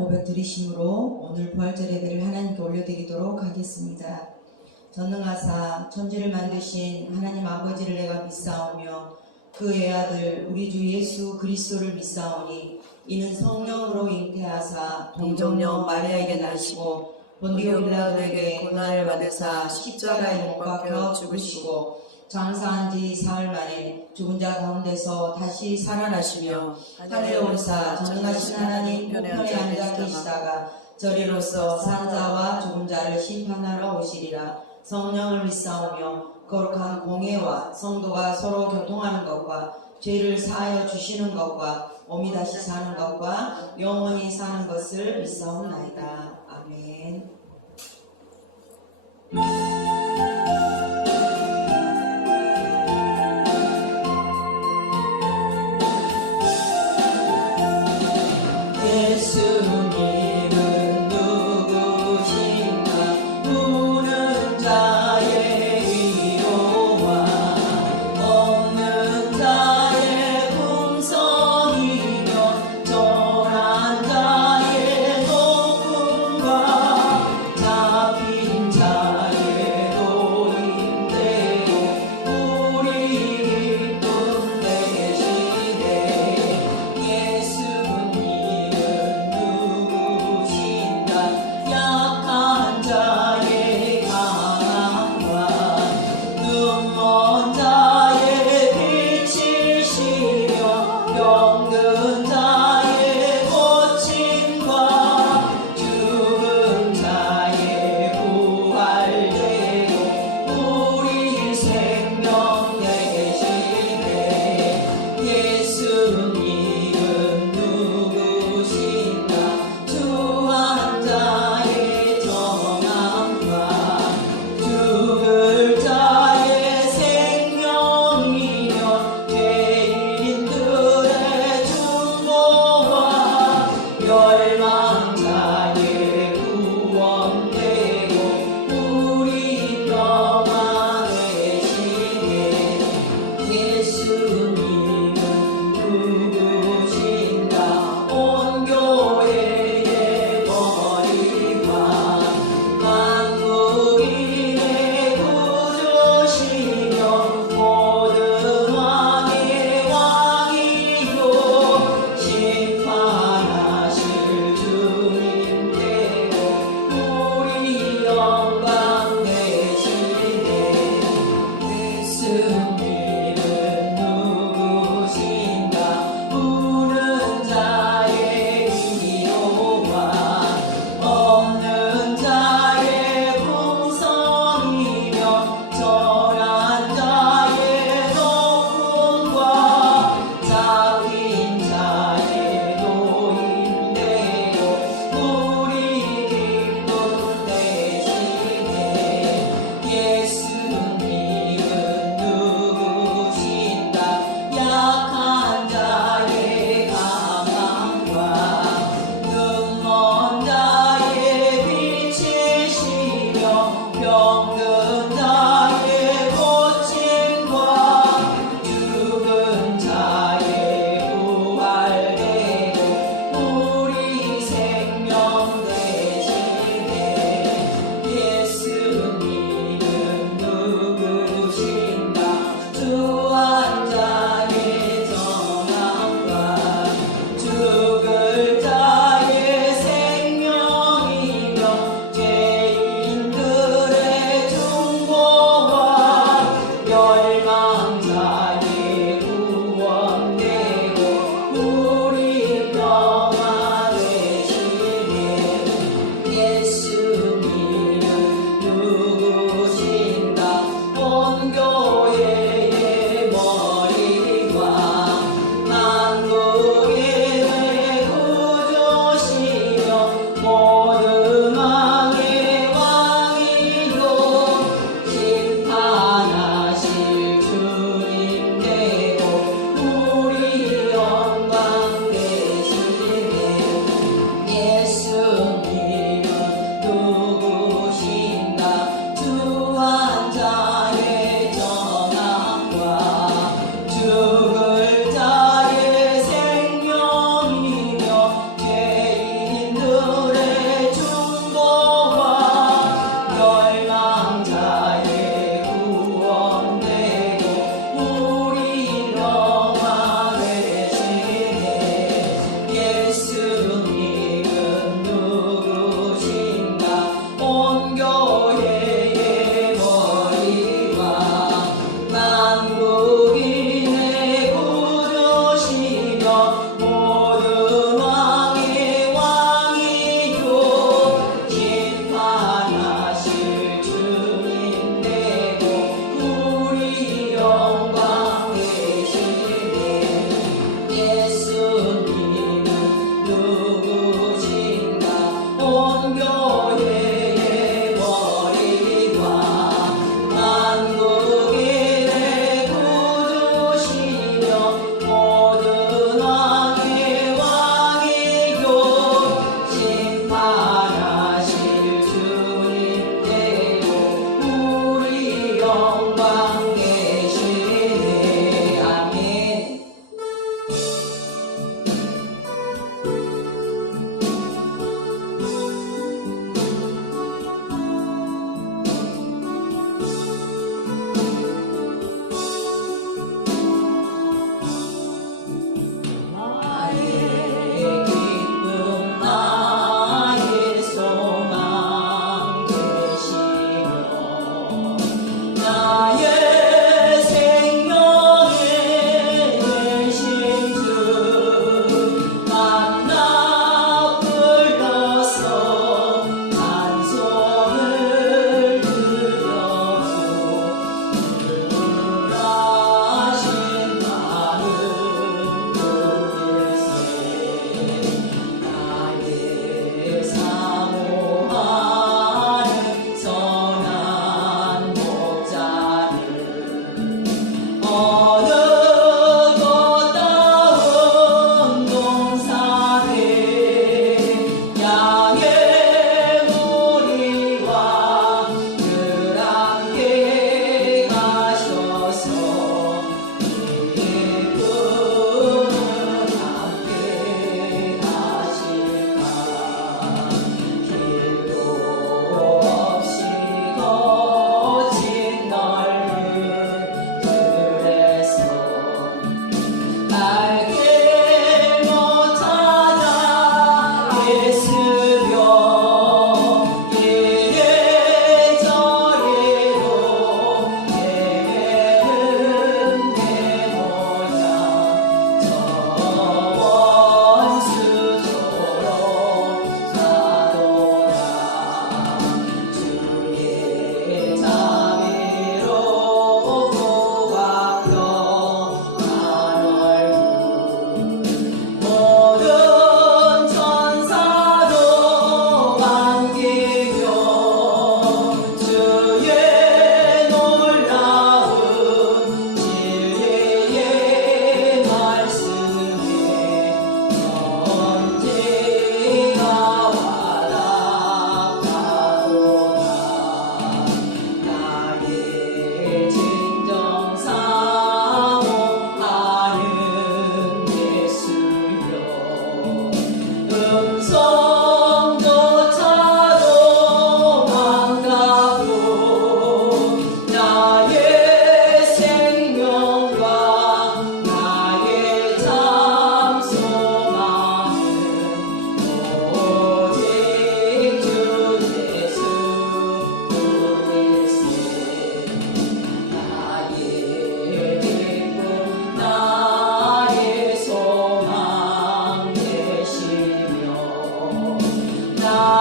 고백 드리심으로 오늘 부활절 예배를 하나님께 올려드리도록 하겠습니다. 전능하사 천지를 만드신 하나님 아버지를 내가 믿사오며 그 애아들 우리 주 예수 그리스도를 믿사오니 이는 성령으로 잉태하사 동정녀 마리아에게 나시고 본디오 빌라도에게 고난을 받으사 십자가에 못 박혀 죽으시고 장사한 지 사흘 만에 죽은 자 가운데서 다시 살아나시며 하늘에 오르사 전능하신 하나님 우편에 앉아 계시다가 저리로서 산자와 죽은 자를 심판하러 오시리라. 성령을 믿사오며 거룩한 공예와 성도가 서로 교통하는 것과 죄를 사하여 주시는 것과 몸이 다시 사는 것과 영원히 사는 것을 믿사옵나이다. 아멘. 예수님은 누구신가? 우는 자의 위로와 없는 자의 풍성이며 전한 자의 높음과 잡힌 자의 노임대로 우리 기쁨 되시네. 예수님 누구신가? 약한 자의 강함과 눈먼 자의 빛이시며 병든 자의 고침과 죽은 자의 부활되고 우리 생명 되시네. 예수님은 누구신가? 주한 자의 정함과 죽을 자의 생명이며 죄인들의 중보와 멸망자의 구원되고 우리 평안되시네. 예수님은 누구신가? 온 교회의 머리와 만국인의 구주시며 모든 왕의 왕이요 심판하실 주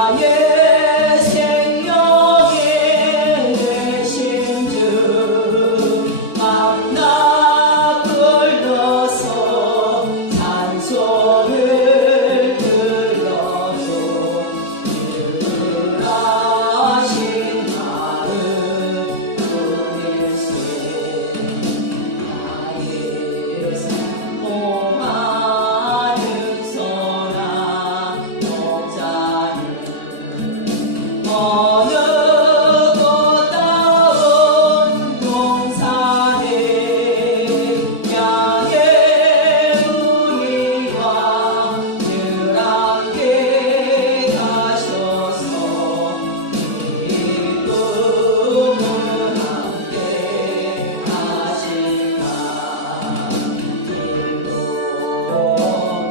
나의 생명의 되신 주 밤낮을 넣어서 찬송을 들려줘 일하신 마음 그일세 나의 수많은 선한 목자는 어느 곳다운 동산에 양의 우리와 늘 함께 가셔서 기쁨을 함께 하실까 길도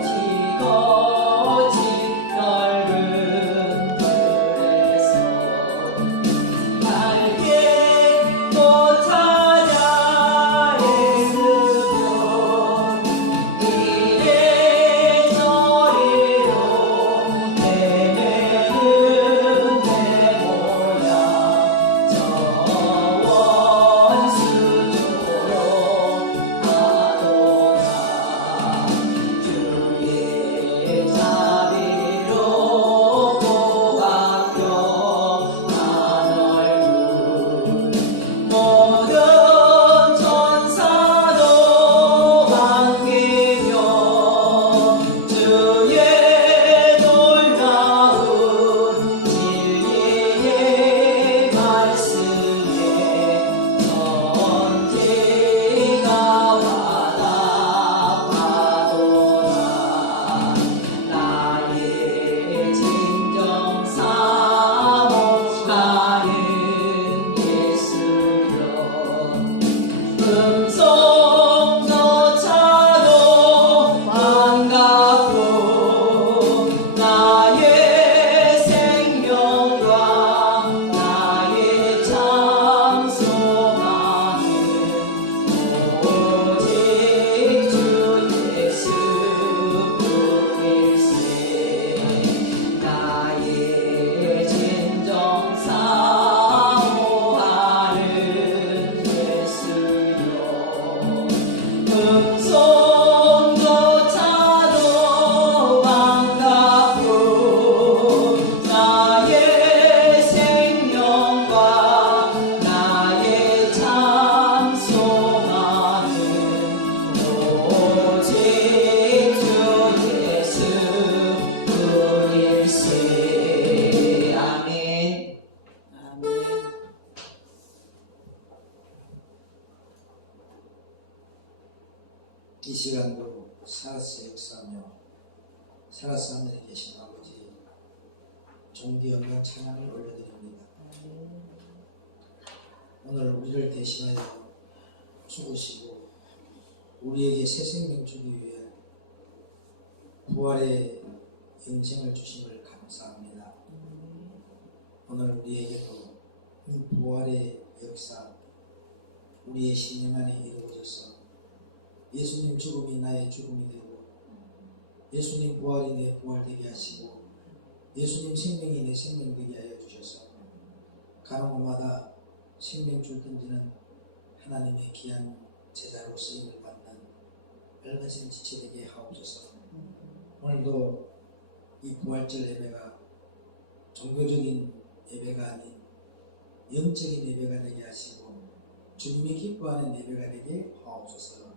지고 짙넓은 들에서 밝게 못 찾아 애쓰며 이래저래로 헤매는 내 모양 저 원수조로 아도나 주의 자비로 보았며 한 얼굴 모든 천사도 반기며 주의 놀라운 진리의 말씀에 전지가 와닿아도다 나의 진정 사모하는 예수여 음성조차도 반갑고 나의 생명과 나의 찬송하는 오직 주 예수 뿐일세 나의 진정 사모하는 예수여 음성조차도 반갑고 나의 생명과 나의 찬송하는 오직 주 예수 뿐일세 아멘 아멘. 이 시간도 살아서 역사하며 살아서 하늘에 계신 아버지 존귀 영광 찬양을 올려드립니다. 오늘 우리를 대신하여 죽으시고 우리에게 새 생명 주기 위해 부활의 인생을 주심을 감사합니다. 오늘 우리에게도 이 부활의 역사 우리의 신념 안에 이루어져서 예수님 죽음이 나의 죽음이 되고 예수님 부활이 내 부활 되게 하시고 예수님 생명이 내 생명 되게 하여 주셔서 가는 곳마다 생명줄 던지는 하나님의 귀한 제자로 쓰임을 받는 알바신 지체 되게 하옵소서. 오늘도 이 부활절 예배가 종교적인 예배가 아닌 영적인 예배가 되게 하시고 주님이 기뻐하는 예배가 되게 하옵소서.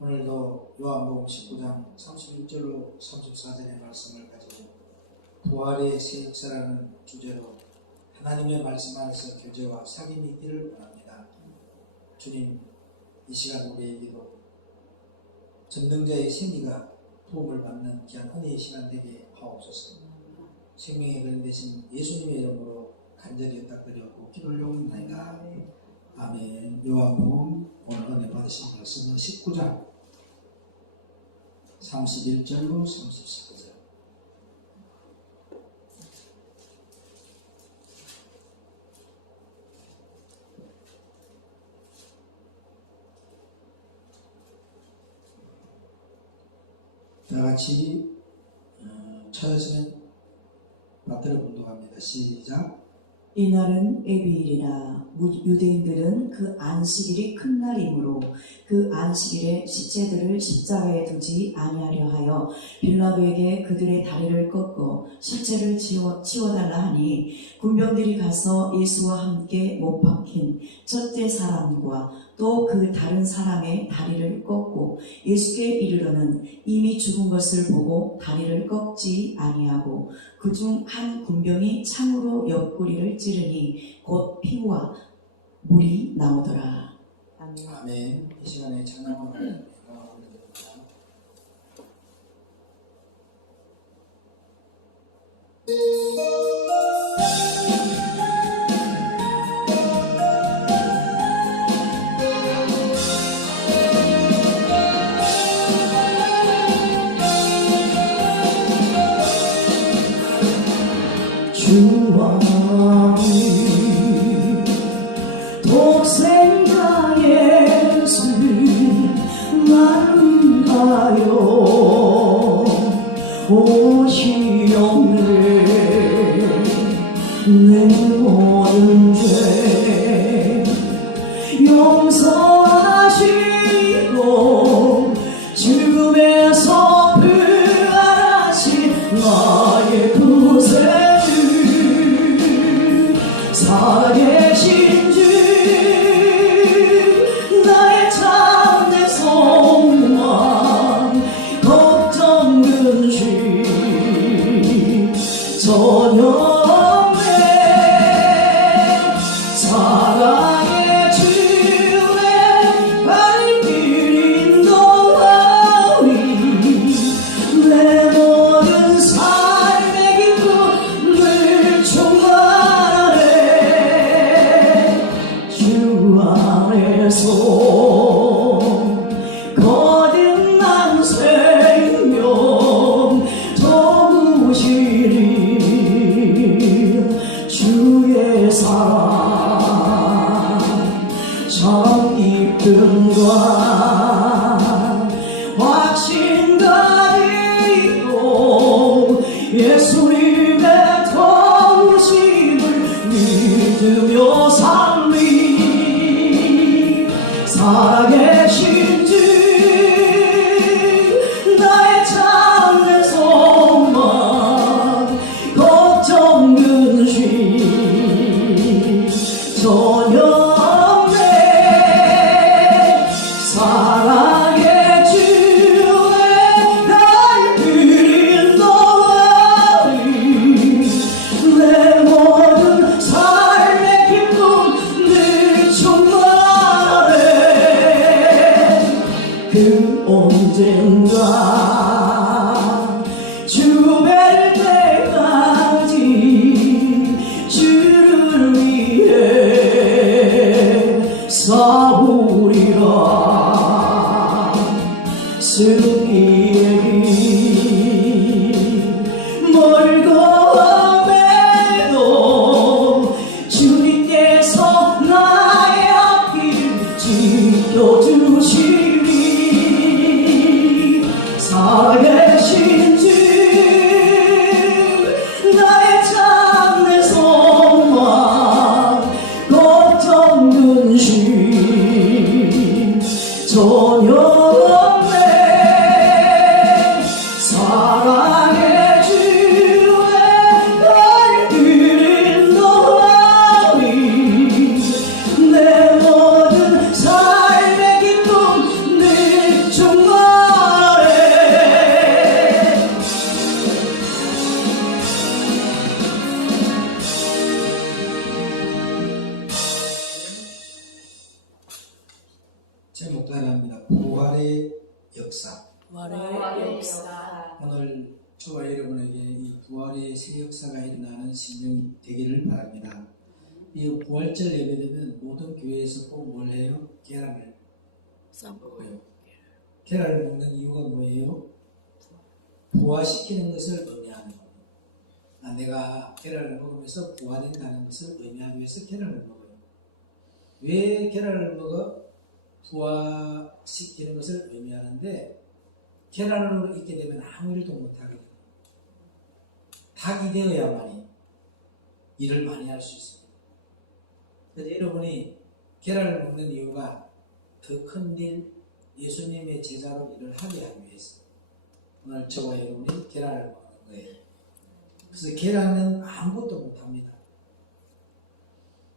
오늘도 요한복음 19장 31절로 34절의 말씀을 가지고 부활의 새 역사라는 주제로 하나님의 말씀 안에서 교제와 사귐이 있기를 원합니다. 주님, 이 시간 우리에게도 전능자의 생리가 도움을 받는 귀한 은혜의 시간 되게 하옵소서. 생명의 근원 되신 예수님의 이름으로 간절히 부탁드렸고 기도를 올립니다. 아멘. 요한복음 오늘 은혜 받으신 말씀은 19장 31절로 34절. 다 같이 찾으시면 받들어 분독합니다. 시작. 이날은 에비일이라 유대인들은 그 안식일이 큰 날이므로 그 안식일에 시체들을 십자가에 두지 아니하려 하여 빌라도에게 그들의 다리를 꺾어 시체를 치워달라 하니 군병들이 가서 예수와 함께 못 박힌 첫째 사람과 또 그 다른 사람의 다리를 꺾고 예수께 이르러는 이미 죽은 것을 보고 다리를 꺾지 아니하고 그중 한 군병이 창으로 옆구리를 찌르니 곧 피와 물이 나오더라. 아멘. 이 시간에 찬양을 올려드립니다. 주와의 독생자 예수 나를 위하여 오시옵네. 내 모든 죄 용서하시고 죽음에서 부활하신 나의 구세주 살아계신 주 나의 참된 소망 걱정 근심 전혀 없네. 사랑의 주의 발길 인도하리 내 모든 삶의 기쁨을 충만하네. 주 안에서 거듭난 생명 더우시리 주의 사랑 참 이쁨과 확신 가지고 예수님의 도우심을 믿으며 살리 살아계신 주 나의 참된 소망 걱정 근심 전혀 없네. 사랑의 주의 날들 인도하리 내 모든 삶의 기쁨 늘 충만하네. 그 언젠가 주 뵐 때까지 주를 위해 싸우리라. 승리의 길 멀고 험해도 주님께서 나의 앞길을 지켜주시리. 살아계신 주 나의 참된 소망 걱정 근심 전혀 없네. 사랑의 주의 발길 인도하리 내 모든 삶의 기쁨 늘 충만해. 제목 따라합니다. 부활의 역사. 부활의 역사. 오늘 저와 여러분에게 이 부활의 새 역사가 일어나는 신명이 되기를 바랍니다. 이 부활절 예배되면 모든 교회에서 꼭 뭘 해요? 계란을 먹어요. 계란을 먹는 이유가 뭐예요? 부활시키는 것을 의미하는 겁니다. 내가 계란을 먹으면서 부활된다는 것을 의미하기 위해서 계란을 먹어요. 왜 계란을 먹어? 부활시키는 것을 의미하는데 계란으로 있게 되면 아무 일도 못하거든요. 닭이 되어야만이 일을 많이 할 수 있습니다. 그래서 여러분이 계란을 먹는 이유가 더 큰 일, 예수님의 제자로 일을 하게 하기 위해서 오늘 저와 여러분이 계란을 먹는 거예요. 그래서 계란은 아무것도 못합니다.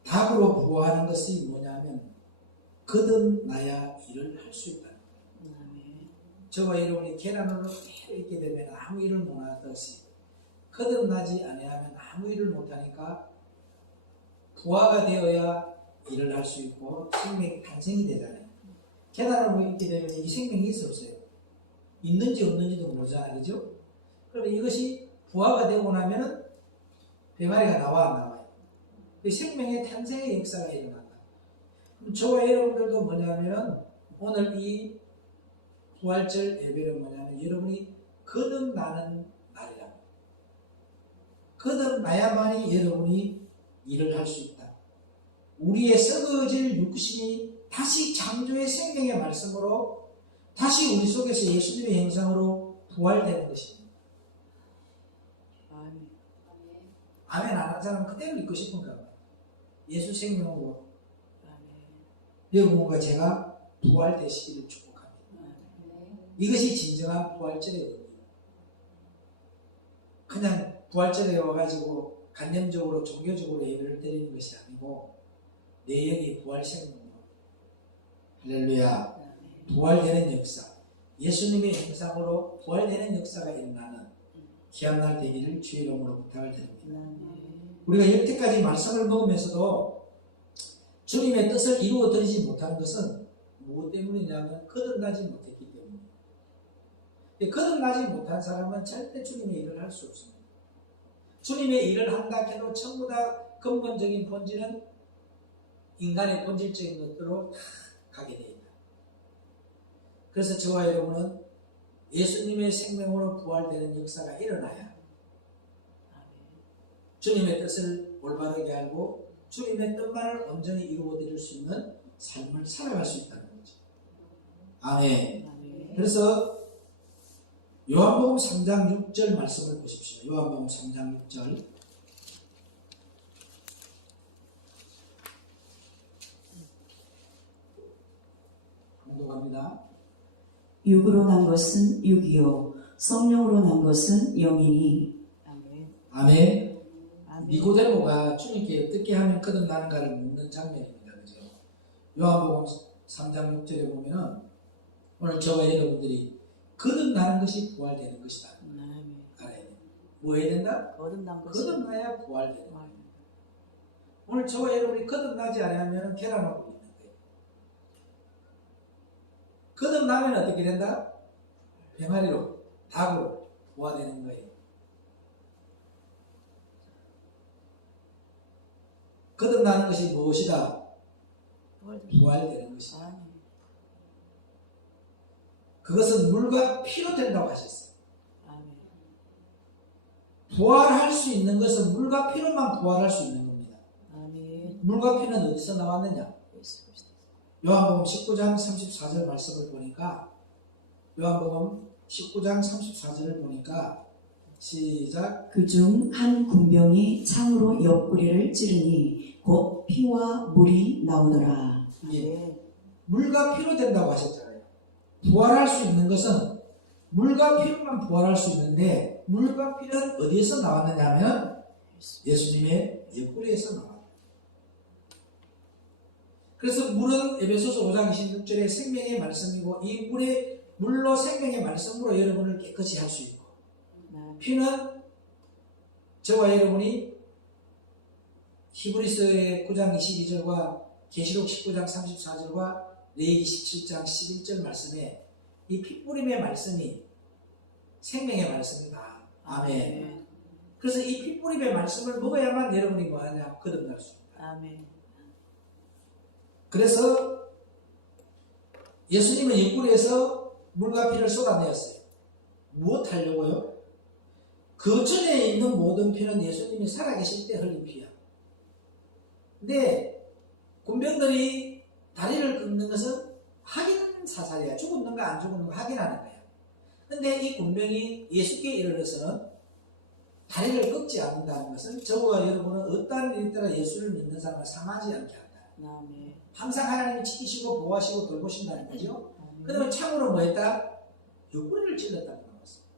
닭으로 부화하는 것이 뭐냐면 거듭나야 일을 할 수 있다. 저와 여러분이 계란으로 계속 있게 되면 아무 일을 못하듯이 거듭나지 아니하면 아무 일을 못하니까 부화가 되어야 일을 할 수 있고 생명이 탄생이 되잖아요. 계란으로 있게 되면 이 생명이 있어 없어요? 있는지 없는지도 모르잖아요. 그죠? 그러면 이것이 부화가 되고 나면은 배마리가 나와 안 나와요? 그 생명의 탄생의 역사가 일어난다. 그럼 저와 여러분들도 뭐냐면 오늘 이 부활절 예배는 뭐냐면 여러분이 거듭나는 날이랍니다. 거듭나야만이 여러분이 일을 할 수 있다. 우리의 썩어질 육신이 다시 창조의 생명의 말씀으로 다시 우리 속에서 예수님의 형상으로 부활되는 것입니다. 아멘 안 하는 사람은 그대로 있고 싶은가 봐요. 예수 생명으로 여러분과 제가 부활되시기를 축복합니다. 이것이 진정한 부활절의 의미입니다. 그냥 부활절에 와가지고 관념적으로 종교적으로 예배를 드리는 것이 아니고 내 영이 부활 생명으로 할렐루야 부활되는 역사 예수님의 형상으로 부활되는 역사가 일어나는 귀한 날 되기를 주의 이름으로 부탁을 드립니다. 우리가 여태까지 말씀을 먹으면서도 주님의 뜻을 이루어 드리지 못하는 것은 무엇 때문이냐면 거듭나지 못했기 때문입니다. 거듭나지 못한 사람은 절대 주님의 일을 할 수 없습니다. 주님의 일을 한다 해도 전부 다 근본적인 본질은 인간의 본질적인 것들로 다 가게 됩니다. 그래서 저와 여러분은 예수님의 생명으로 부활되는 역사가 일어나야 주님의 뜻을 올바르게 알고 주님의 뜻만을 온전히 이루어드릴 수 있는 삶을 살아갈 수 있다는 거죠. 아멘. 그래서 요한복음 3장 6절 말씀을 보십시오. 요한복음 3장 6절 공독합니다. 육으로 난 것은 육이요 성령으로 난 것은 영이니. 아멘. 니고데모가 주님께 어떻게 하면 거듭나는가를 묻는 장면입니다. 그죠? 요한복음 3장 6절에 보면은 오늘 저와 여러분들이 거듭나는 것이 부활되는 것이다. 알아야 돼. 뭐 해야 된다? 거듭나야 부활되는 거예요. 오늘 저와 여러분이 거듭나지 않으면 계란하고 있는 거예요. 거듭나면 어떻게 된다? 병아리로, 닭으로 부활되는 거예요. 거듭나는 것이 무엇이다? 부활되는 것이다. 그것은 물과 피로 된다고 하셨어요. 부활할 수 있는 것은 물과 피로만 부활할 수 있는 겁니다. 물과 피는 어디서 나왔느냐? 요한복음 19장 34절 말씀을 보니까 요한복음 19장 34절을 보니까 시작. 그중 한 군병이 창으로 옆구리를 찌르니 곧 피와 물이 나오더라. 예. 물과 피로 된다고 하셨잖아요. 부활할 수 있는 것은 물과 피로만 부활할 수 있는데 물과 피는 어디에서 나왔느냐 하면 예수님의 옆구리에서 나왔다. 그래서 물은 에베소서 5장 26절에 생명의 말씀이고 이 물로 생명의 말씀으로 여러분을 깨끗이 할 수 있고 피는 저와 여러분이 히브리서의 9장 22절과 계시록 19장 34절과 레위기 17장 11절 말씀에 이 피뿌림의 말씀이 생명의 말씀이다. 아멘. 그래서 이 피뿌림의 말씀을 먹어야만 여러분이 뭐하냐? 거듭날 수 있다. 아멘. 그래서 예수님은 옆구리에서 물과 피를 쏟아내었어요. 무엇 하려고요? 그 전에 있는 모든 피는 예수님이 살아계실 때 흘린 피야. 근데 군병들이 다리를 끊는 것은 확인 사살이야. 죽었는가 안 죽었는가 확인하는 거야. 근데 이 군병이 예수께 이르러서는 다리를 꺾지 않는다는 것은 저와 여러분은 어떠한 일이 있더라 예수를 믿는 사람을 상하지 않게 한다. 아멘. 항상 하나님이 지키시고 보호하시고 돌보신다는 거죠. 그다음에 참으로 뭐 했다? 옆구리를 찔렀다는 것입니다.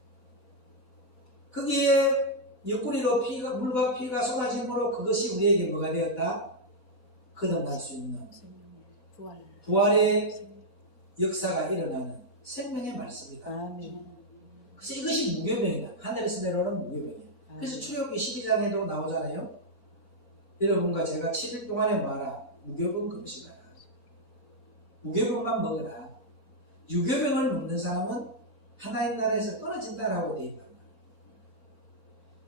거기에 옆구리로 물과 피가 쏟아짐으로 그것이 우리에게 뭐가 되었다? 거듭날 수 있는 부활. 부활의 역사가 일어나는 생명의 말씀이다. 아멘. 그래서 이것이 무교병이다. 하늘에서 내려오는 무교병이야. 그래서 출애굽기 12장에도 나오잖아요. 여러분과 제가 7일 동안에 뭐하라? 무교병 금식하라. 무교병만 먹어라. 유교병을 먹는 사람은 하나님 나라에서 끊어진다라고 되어 있단 말이에요.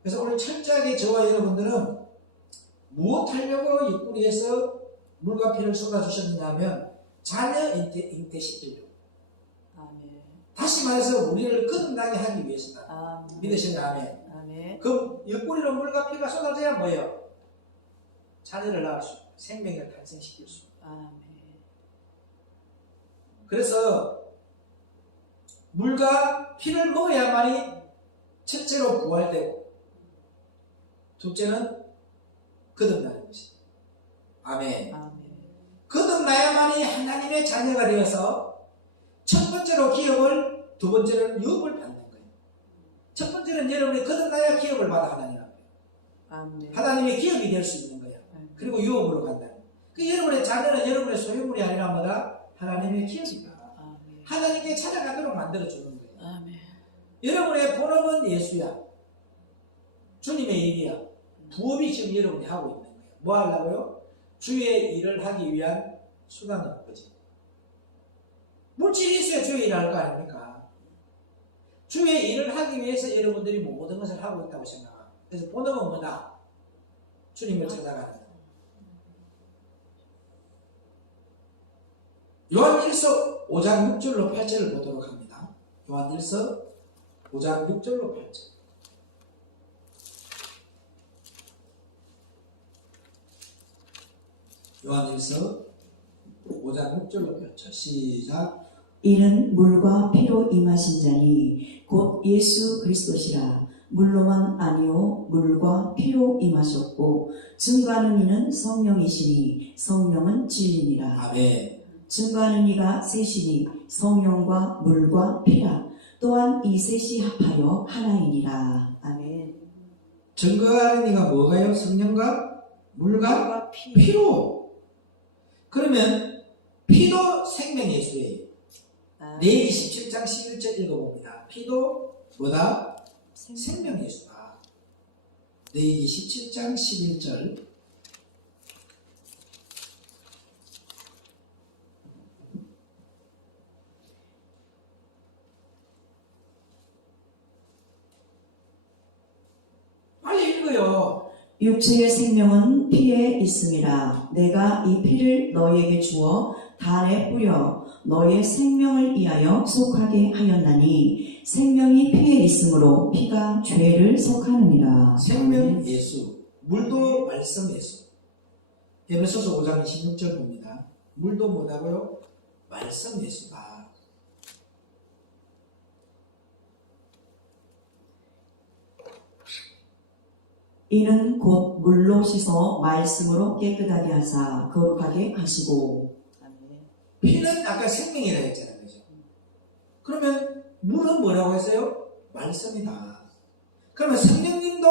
그래서 오늘 철저하게 저와 여러분들은 무엇 하려고 옆구리에서 물과 피를 쏟아주셨느냐 하면 자녀 잉태시키려고. 아멘. 다시 말해서 우리를 거듭나게 하기 위해서다. 아멘. 믿으시면 아멘. 아멘. 그럼 옆구리로 물과 피가 쏟아져야 뭐예요? 자녀를 낳을 수, 생명을 탄생시킬 수. 아멘. 그래서 물과 피를 먹어야만이 첫째로 부활되고 둘째는 거듭나는 것이다. 아멘. 아멘. 거듭나야만이 하나님의 자녀가 되어서 첫 번째로 기업을, 두 번째는 유업을 받는 거예요. 첫 번째는 여러분이 거듭나야 기업을 받아 하나님 앞에. 아멘. 하나님의 기업이 될 수 있는 거예요. 그리고 유업으로 간다. 그 여러분의 자녀는 여러분의 소유물이 아니라 뭐다? 하나님의 기업이다. 아멘. 하나님께 찾아가도록 만들어주는 거예요. 아멘. 여러분의 본업은 예수야. 주님의 일이야. 부업이 지금 여러분이 하고 있는 거예요. 뭐 하려고요? 주의 일을 하기 위한 수단은 거지. 물질이 있어야 주의 일을 할 거 아닙니까? 주의 일을 하기 위해서 여러분들이 모든 것을 하고 있다고 생각합니다. 그래서 본업은 뭐다? 주님을 찾아가는 거. 요한 1서 5장 6절로 8절을 보도록 합니다. 요한 1서 5장 6절로 8절. 요한 1서 5장 6절로 8절. 시작. 이는 물과 피로 임하신 자니 곧 예수 그리스도시라. 물로만 아니요 물과 피로 임하셨고 증거하는 이는 성령이시니 성령은 진리니라. 아멘. 증거하는 이가 셋이니 성령과 물과 피라. 또한 이 셋이 합하여 하나이니라. 아멘. 증거하는 이가 뭐가요? 성령과 물과 피로. 그러면 피도 생명 예수예요. 레위기 17장 11절 읽어봅니다. 피도 뭐다? 생명 예수다. 레위기 17장 11절. 빨리 읽어요. 육체의 생명은 피에 있음이라. 내가 이 피를 너희에게 주어 단에 뿌려 너의 생명을 위하여 속하게 하였나니 생명이 피에 있으므로 피가 죄를 속하느니라. 생명 예수, 물도 말씀 예수. 에베소서 5장 26절 봅니다. 물도 뭐라고요? 말씀 예수다. 이는 곧 물로 씻어 말씀으로 깨끗하게 하사 거룩하게 하시고. 피는 아까 생명이라 했잖아요. 그죠? 그러면 물은 뭐라고 했어요? 말씀이다. 그러면 성령님도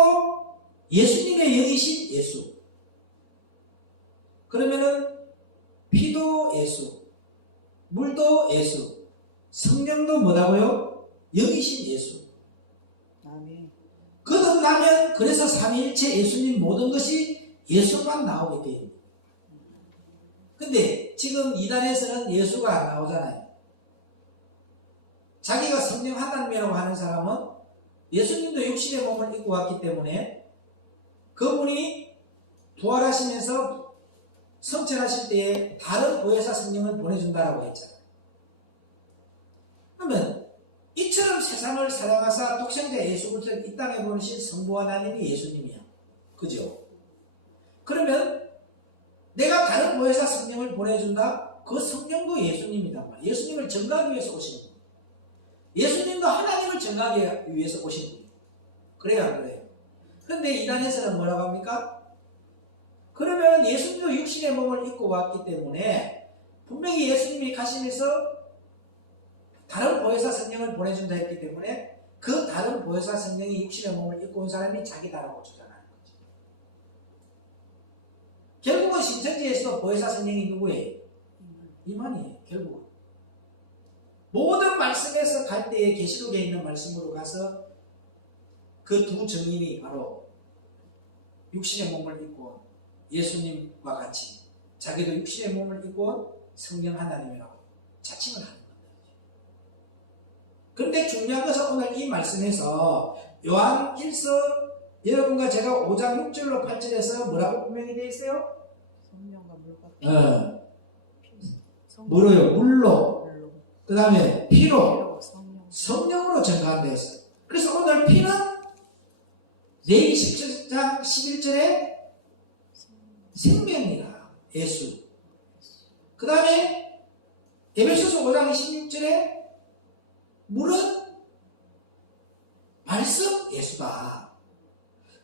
예수님의 영이신 예수. 그러면은 피도 예수, 물도 예수, 성령도 뭐라고요? 영이신 예수. 아멘. 거듭나면 그래서 삼위일체 예수님 모든 것이 예수만 나오게 되어 있습니다. 근데 지금 이단에서는 예수가 안 나오잖아요. 자기가 성령 하나님이라고 하는 사람은 예수님도 육신의 몸을 입고 왔기 때문에 그분이 부활하시면서 성천하실 때에 다른 보혜사 성령을 보내준다라고 했잖아요. 그러면 이처럼 세상을 사랑하사 독생자 예수 그리스도를 이 땅에 보내신 성부 하나님이 예수님이야. 그죠? 그러면 내가 다른 보혜사 성령을 보내준다? 그 성령도 예수님이단 말이야. 예수님을 증거하기 위해서 오시는 거예요. 예수님도 하나님을 증거하기 위해서 오신 거예요. 그래요, 안 그래요? 그런데 이단에서는 뭐라고 합니까? 그러면 예수님도 육신의 몸을 입고 왔기 때문에 분명히 예수님이 가시면서 다른 보혜사 성령을 보내준다 했기 때문에 그 다른 보혜사 성령이 육신의 몸을 입고 온 사람이 자기다라고 주장하는 거죠. 결국은 신천지에서도 보혜사 성령이 누구예요? 이만희예요. 결국은 모든 말씀에서 갈 때에 계시록에 있는 말씀으로 가서 그 두 증인이 바로 육신의 몸을 입고 온 예수님과 같이 자기도 육신의 몸을 입고 온 성령 하나님이라고 자칭을 하는 겁니다. 그런데 중요한 것은 오늘 이 말씀에서 요한 1서 여러분과 제가 5장 6절로 8절에서 뭐라고 분명히 되어 있어요? 성령과 물과 뭐로요? 물로, 물로 그 다음에 피로, 성령 성령으로 증가한다 했어요. 그래서 오늘 피는 레위 17장 11절에 생명이라 예수. 그 다음에 에베소서 5장 26절에 물은 말씀 예수다.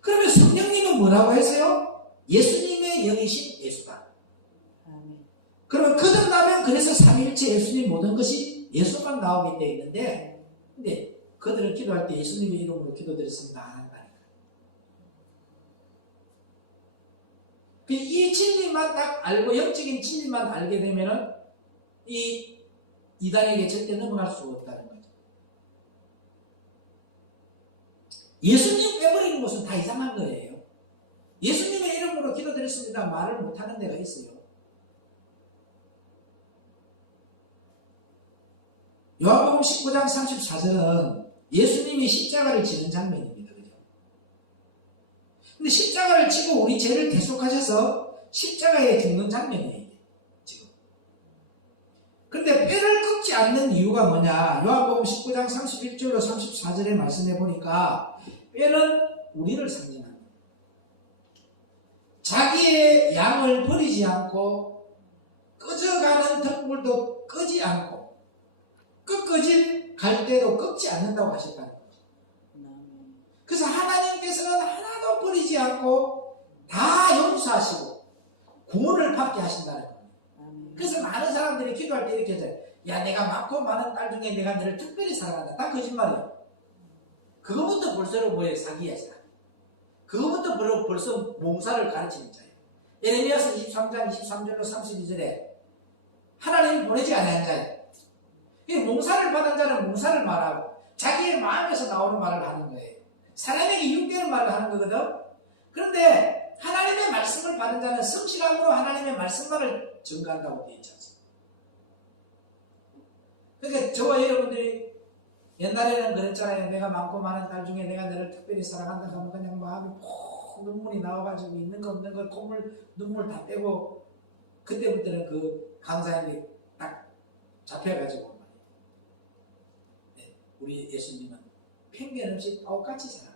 그러면 성령님은 뭐라고 했어요? 예수님의 영이신 예수다. 아멘. 그러면 거듭나면 그래서 삼위일체 예수님 모든 것이 예수만 나오게 되어 있는데, 근데 그들은 기도할 때 예수님의 이름으로 기도드렸습니다 안 한다니까. 이 진리만 딱 알고 영적인 진리만 알게 되면은 이 이단에게 절대 넘어갈 수 없다는 거죠. 예수님 빼버리는 것은 다 이상한 거예요. 예수님의 이름으로 기도드렸습니다 말을 못하는 데가 있어요. 요한복음 19장 34절은 예수님이 십자가를 지는 장면입니다. 그죠? 근데 십자가를 지고 우리 죄를 대속하셔서 십자가에 죽는 장면이에요. 지금. 근데 뼈를 꺾지 않는 이유가 뭐냐? 요한복음 19장 31절로 34절에 말씀해 보니까 뼈는 우리를 상징합니다. 자기의 양을 버리지 않고 꺼져가는 덕물도 끄지 않고 꺾어질 갈대도 꺾지 않는다고 하셨다는 거죠. 그래서 하나님께서는 하나도 버리지 않고 다 용서하시고 구원을 받게 하신다는 겁니다. 그래서 많은 사람들이 기도할 때 이렇게 해요. 야, 내가 많고 많은 딸 중에 내가 너를 특별히 사랑한다. 다 거짓말이에요. 그거부터 벌써 뭐예요? 사기야. 그거부터 벌써 몽사를 가르치는 자예요. 예레미야서 23장 23절로 32절에 하나님이 보내지 않은 자예요. 이 몽사를 받은 자는 몽사를 말하고 자기의 마음에서 나오는 말을 하는 거예요. 사람에게 육되는 말을 하는 거거든. 그런데 하나님의 말씀을 받은 자는 성실함으로 하나님의 말씀만을 증거한다고 되어 있지 않습니까? 그러니까 저와 여러분들이 옛날에는 그랬잖아요. 내가 많고 많은 딸 중에 내가 너를 특별히 사랑한다 하면 그냥 마음이 푹 눈물이 나와가지고 있는 거 없는 거 눈물 다 빼고 그때부터는 그 강사님이 딱 잡혀가지고 우리 예수님은 편견 없이 똑같이 사랑합니다.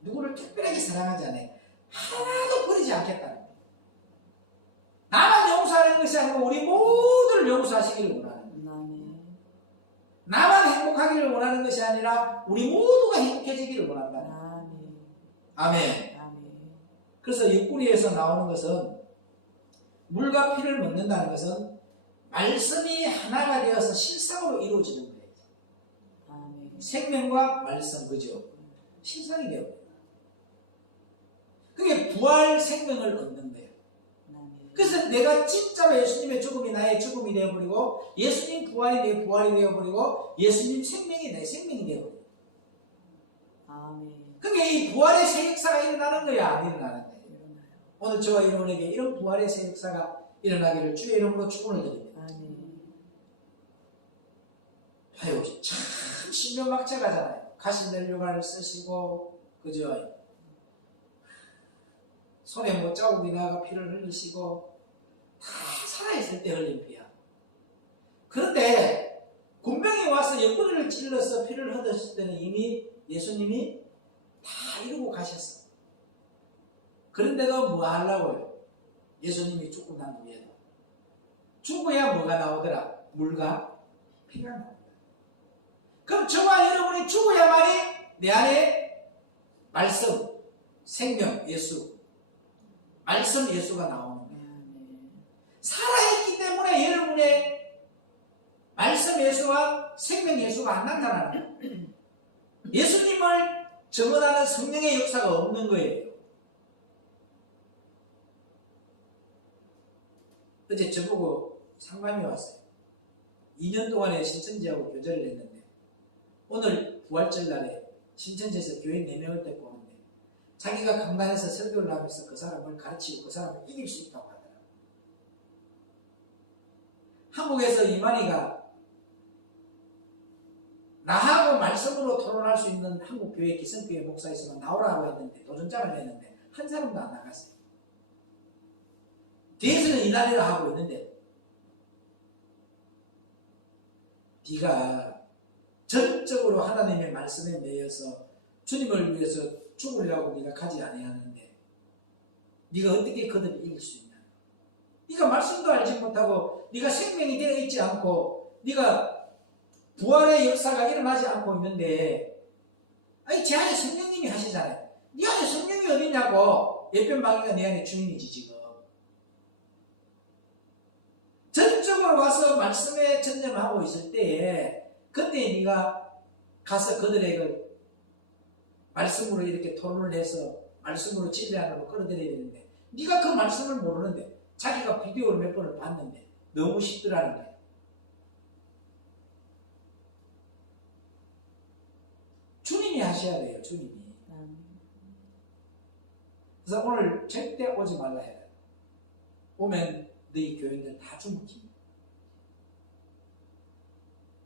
누구를 특별하게 사랑하지 않아요. 하나도 버리지 않겠다는 거예요. 나만 용서하는 것이 아니고 우리 모두를 용서하시기를 원하는 거예요. 나만 행복하기를 원하는 것이 아니라 우리 모두가 행복해지기를 원한다는 거예요. 아멘. 그래서 옆구리에서 나오는 것은 물과 피를 먹는다는 것은 말씀이 하나가 되어서 실상으로 이루어지는 거예요. 생명과 말씀, 그죠? 실상이 되어요. 그게 부활 생명을 얻는 거예요. 그래서 내가 진짜로 예수님의 죽음이 나의 죽음이 되어버리고 예수님 부활이 내 부활이 되어버리고 예수님 생명이 내 생명이 되어버려요. 그러니까 이 부활의 새 역사가 일어나는 거야, 안 일어나는 거예요. 오늘 저와 여러분에게 이런 부활의 새 역사가 일어나기를 주의 이름으로 축원을 드립니다. 아유, 참 신명막측하잖아요. 가시늘 육안을 쓰시고, 그죠? 손에 뭐 자국이 나가 피를 흘리시고, 다 살아있을 때 흘린 피야. 그런데 군병이 와서 옆구리를 찔러서 피를 흘렸을 때는 이미 예수님이 다 이루고 가셨어. 그런데도 뭐 하려고요? 예수님이 죽고 난 후에도. 죽어야 뭐가 나오더라? 물과 피가 나옵니다. 그럼 저와 여러분이 죽어야만이 내 안에 말씀, 생명, 예수. 말씀 예수가 나오는 거예요. 살아있기 때문에 여러분의 말씀 예수와 생명 예수가 안 나타나는 거예요. 예수님을 증언하는 성령의 역사가 없는 거예요. 어제 저보고 상담이 왔어요. 2년 동안에 신천지하고 교제를 했는데 오늘 부활절 날에 신천지에서 교인 4명을 데리고 오는데 자기가 강단에서 설교를 하면서 그 사람을 가르치고 그 사람을 이길 수 있다고 하더라고요. 한국에서 이만희가 나하고 말씀으로 토론할 수 있는 한국교회 기성교회 목사에서만 나오라고 했는데 도전장을 냈는데 한 사람도 안 나갔어요. 뒤에서는 이날이라 하고 있는데 네가 전적으로 하나님의 말씀에 매여서 주님을 위해서 죽으려고 네가 가지 아니하는데 네가 어떻게 그들을 이길 수 있냐? 네가 말씀도 알지 못하고 네가 생명이 되어 있지 않고 네가 부활의 역사가 일어나지 않고 있는데 아니 제 안에 성령님이 하시잖아요. 네 안에 성령이 어디냐고. 예편방위가 네 안에 주님이지 지금. 전적으로 와서 말씀에 전념하고 있을 때에 그때 네가 가서 그들에게 말씀으로 이렇게 토론을 해서 말씀으로 진리 안으로 끌어들여야 되는데 네가 그 말씀을 모르는데 자기가 비디오를 몇 번을 봤는데 너무 쉽더라는 거예요. 주님이 하셔야 돼요. 주님이. 그래서 오늘 절대 오지 말라 해야 돼요. 오면 너희 교인들 다 죽습니다.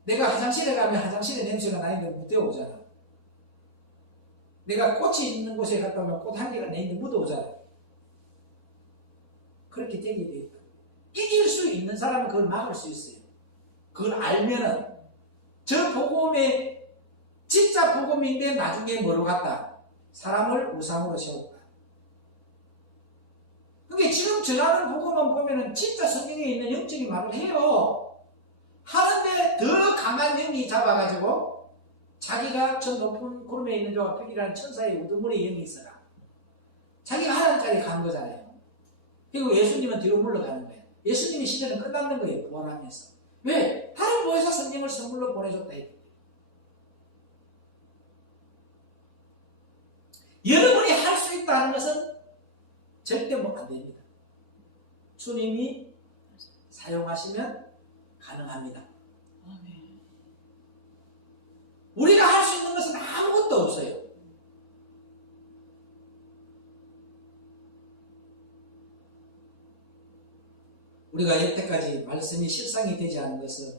내가 화장실에 가면 화장실에 냄새가 나는데 묻어오잖아. 내가 꽃이 있는 곳에 갔다 오면 꽃 한 개가 내 있는데 묻어오잖아. 그렇게 되게 돼 있다. 이길 수 있는 사람은 그걸 막을 수 있어요. 그걸 알면은 저 복음의 진짜 복음인데 나중에 뭐로 갔다? 사람을 우상으로 세웠다. 그게 지금 전하는 복음만 보면은 진짜 성경에 있는 영적인 말을 해요. 하는데 더 강한 영이 잡아가지고 자기가 저 높은 구름에 있는 자와 백이라는 천사의 우두머리 영이 있어라. 자기가 하나님까지 간 거잖아요. 그리고 예수님은 뒤로 물러가는 거예요. 예수님의 시대는 끝났는 거예요. 부활하면서. 왜? 다른 보혜사 성령을 선물로 보내줬다 했기 때문에. 여러분이 할 수 있다는 것은 절대 안 됩니다. 주님이 사용하시면 가능합니다. 우리가 할 수 있는 것은 아무것도 없어요. 우리가 여태까지 말씀이 실상이 되지 않은 것은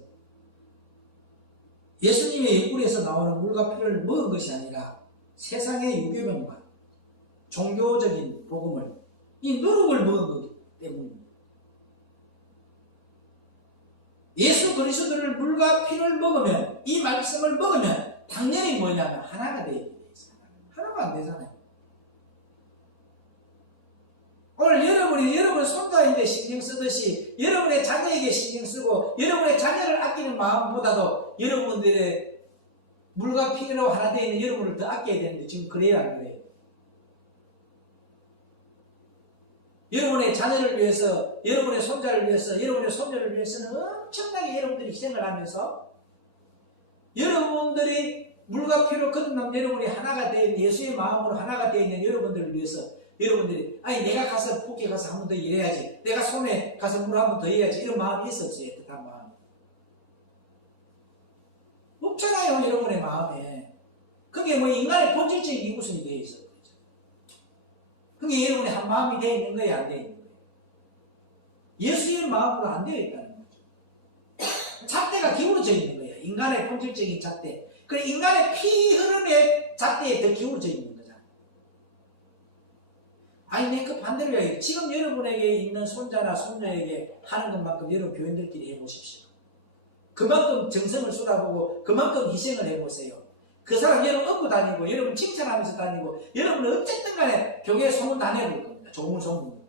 예수님의 옆구리에서 나오는 물과 피를 먹은 것이 아니라 세상의 유교병과 종교적인 복음을 이 누룩을 먹은 거기 때문입니다. 예수 그리스도를 물과 피를 먹으면 이 말씀을 먹으면 당연히 뭐냐면 하나가 되어야 돼요. 하나가 안 되잖아요. 오늘 여러분이 여러분 손자인데 신경 쓰듯이 여러분의 자녀에게 신경 쓰고 여러분의 자녀를 아끼는 마음보다도 여러분들의 물과 피로 하나 되어 있는 여러분을 더 아껴야 되는데 지금 그래요 안 그래요? 여러분의 자녀를 위해서, 여러분의 손자를 위해서, 여러분의 손녀를 위해서는 엄청나게 여러분들이 희생을 하면서 여러분들이 물과 피로 거듭난 여러분이 하나가 되어 있는 예수의 마음으로 하나가 되어 있는 여러분들을 위해서 여러분들이 아니 내가 가서 포기에 가서 한 번 더 일해야지, 내가 손에 가서 물 한 번 더 해야지 이런 마음이 있었어요. 뜻한 마음 없잖아요. 여러분의 마음에 그게 뭐 인간의 본질적인 이구성이 되어 있어요. 그게 여러분의 한 마음이 되어 있는 거예요, 안 되어 있는 거예요? 예수의 마음으로 안 되어 있다는 거죠. 잣대가 기울어져 있는 거예요. 인간의 본질적인 잣대. 그 인간의 피 흐름의 잣대에 더 기울어져 있는 거잖아요. 아니, 내 그 반대로 해요. 지금 여러분에게 있는 손자나 손녀에게 하는 것만큼 여러분 교인들끼리 해보십시오. 그만큼 정성을 쏟아보고 그만큼 희생을 해보세요. 그 사람 여러분 업고 다니고 여러분 칭찬하면서 다니고 여러분은 어쨌든 간에 교회에 소문 다 내볼 겁니다. 좋은 소문.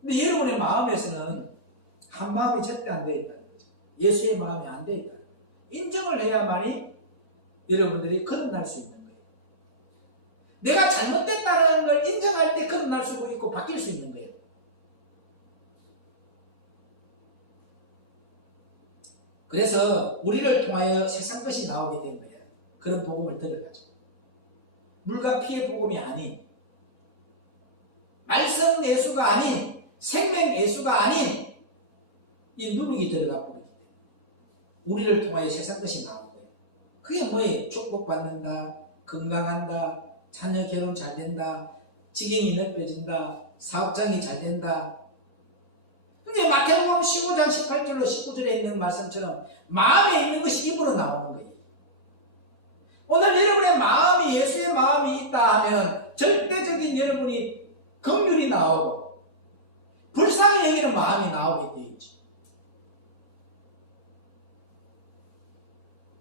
근데 여러분의 마음에서는 한 마음이 절대 안 되어 있다는 거죠. 예수의 마음이 안 되어 있다는 거죠. 인정을 해야만이 여러분들이 거듭날 수 있는 거예요. 내가 잘못됐다는 걸 인정할 때 거듭날 수 있고 바뀔 수 있는 거예요. 그래서 우리를 통하여 세상 것이 나오게 된 거예요. 그런 복음을 들어가지고. 물과 피의 복음이 아닌, 말씀 예수가 아닌, 생명 예수가 아닌 이 누룩이 들어가 버리기 때문에 우리를 통하여 세상 것이 나온 거예요. 그게 뭐예요? 축복받는다, 건강한다, 자녀 결혼 잘 된다, 직행이 넓혀진다, 사업장이 잘 된다. 근데 마태복음 15장 18절로 19절에 있는 말씀처럼 마음에 있는 것이 입으로 나오는 거예요. 오늘 여러분의 마음이 예수의 마음이 있다 하면 절대적인 여러분이 긍휼이 나오고 불쌍히 여기는 마음이 나오게 되어 있죠.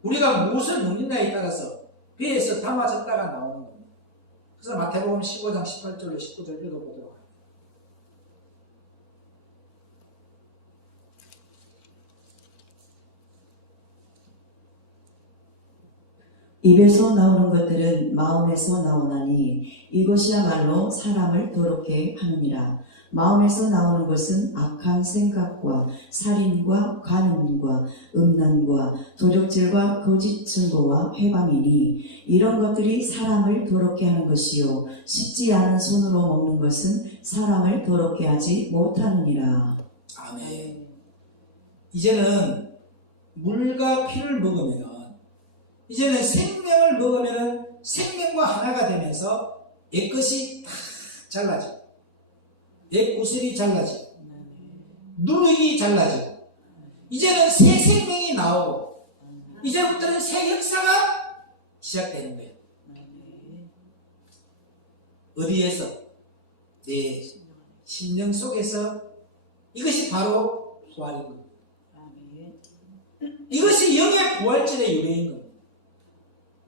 우리가 무엇을 먹느냐에 따라서 배에서 담아졌다가 나오는 겁니다. 그래서 마태복음 15장 18절로 19절 읽어보도록 합니다. 입에서 나오는 것들은 마음에서 나오나니 이것이야말로 사람을 더럽게 하느니라. 마음에서 나오는 것은 악한 생각과 살인과 간음과 음란과 도적질과 거짓 증거와 회방이니 이런 것들이 사람을 더럽게 하는 것이요 씻지 않은 손으로 먹는 것은 사람을 더럽게 하지 못하느니라. 아멘. 이제는 물과 피를 먹으면 이제는 생명을 먹으면 생명과 하나가 되면서 옛것이 다 잘라져. 옛 구슬이 잘라져. 누룩이 잘라져. 이제는 새 생명이 나오고 이제부터는 새 역사가 시작되는 거예요. 어디에서? 내 심령 속에서. 이것이 바로 부활인 겁니다. 이것이 영의 부활절의 유래인 겁니다.